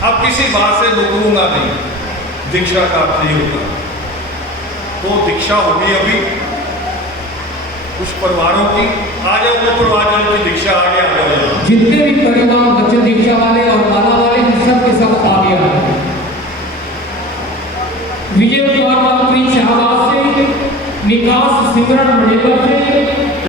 अब किसी बात से मुकरूंगा नहीं। दीक्षा का अर्थ नहीं होता। तो दीक्षा होगी अभी कुछ परिवारों की, आ जाओ वो परिवार की दीक्षा आगे आ जाओ। जितने भी परिवार बच्चे दीक्षा वाले और माला वाले सब के सब आ गया। विजय कुमार मंत्री शाहबाद से निकास सिमरन मणिवर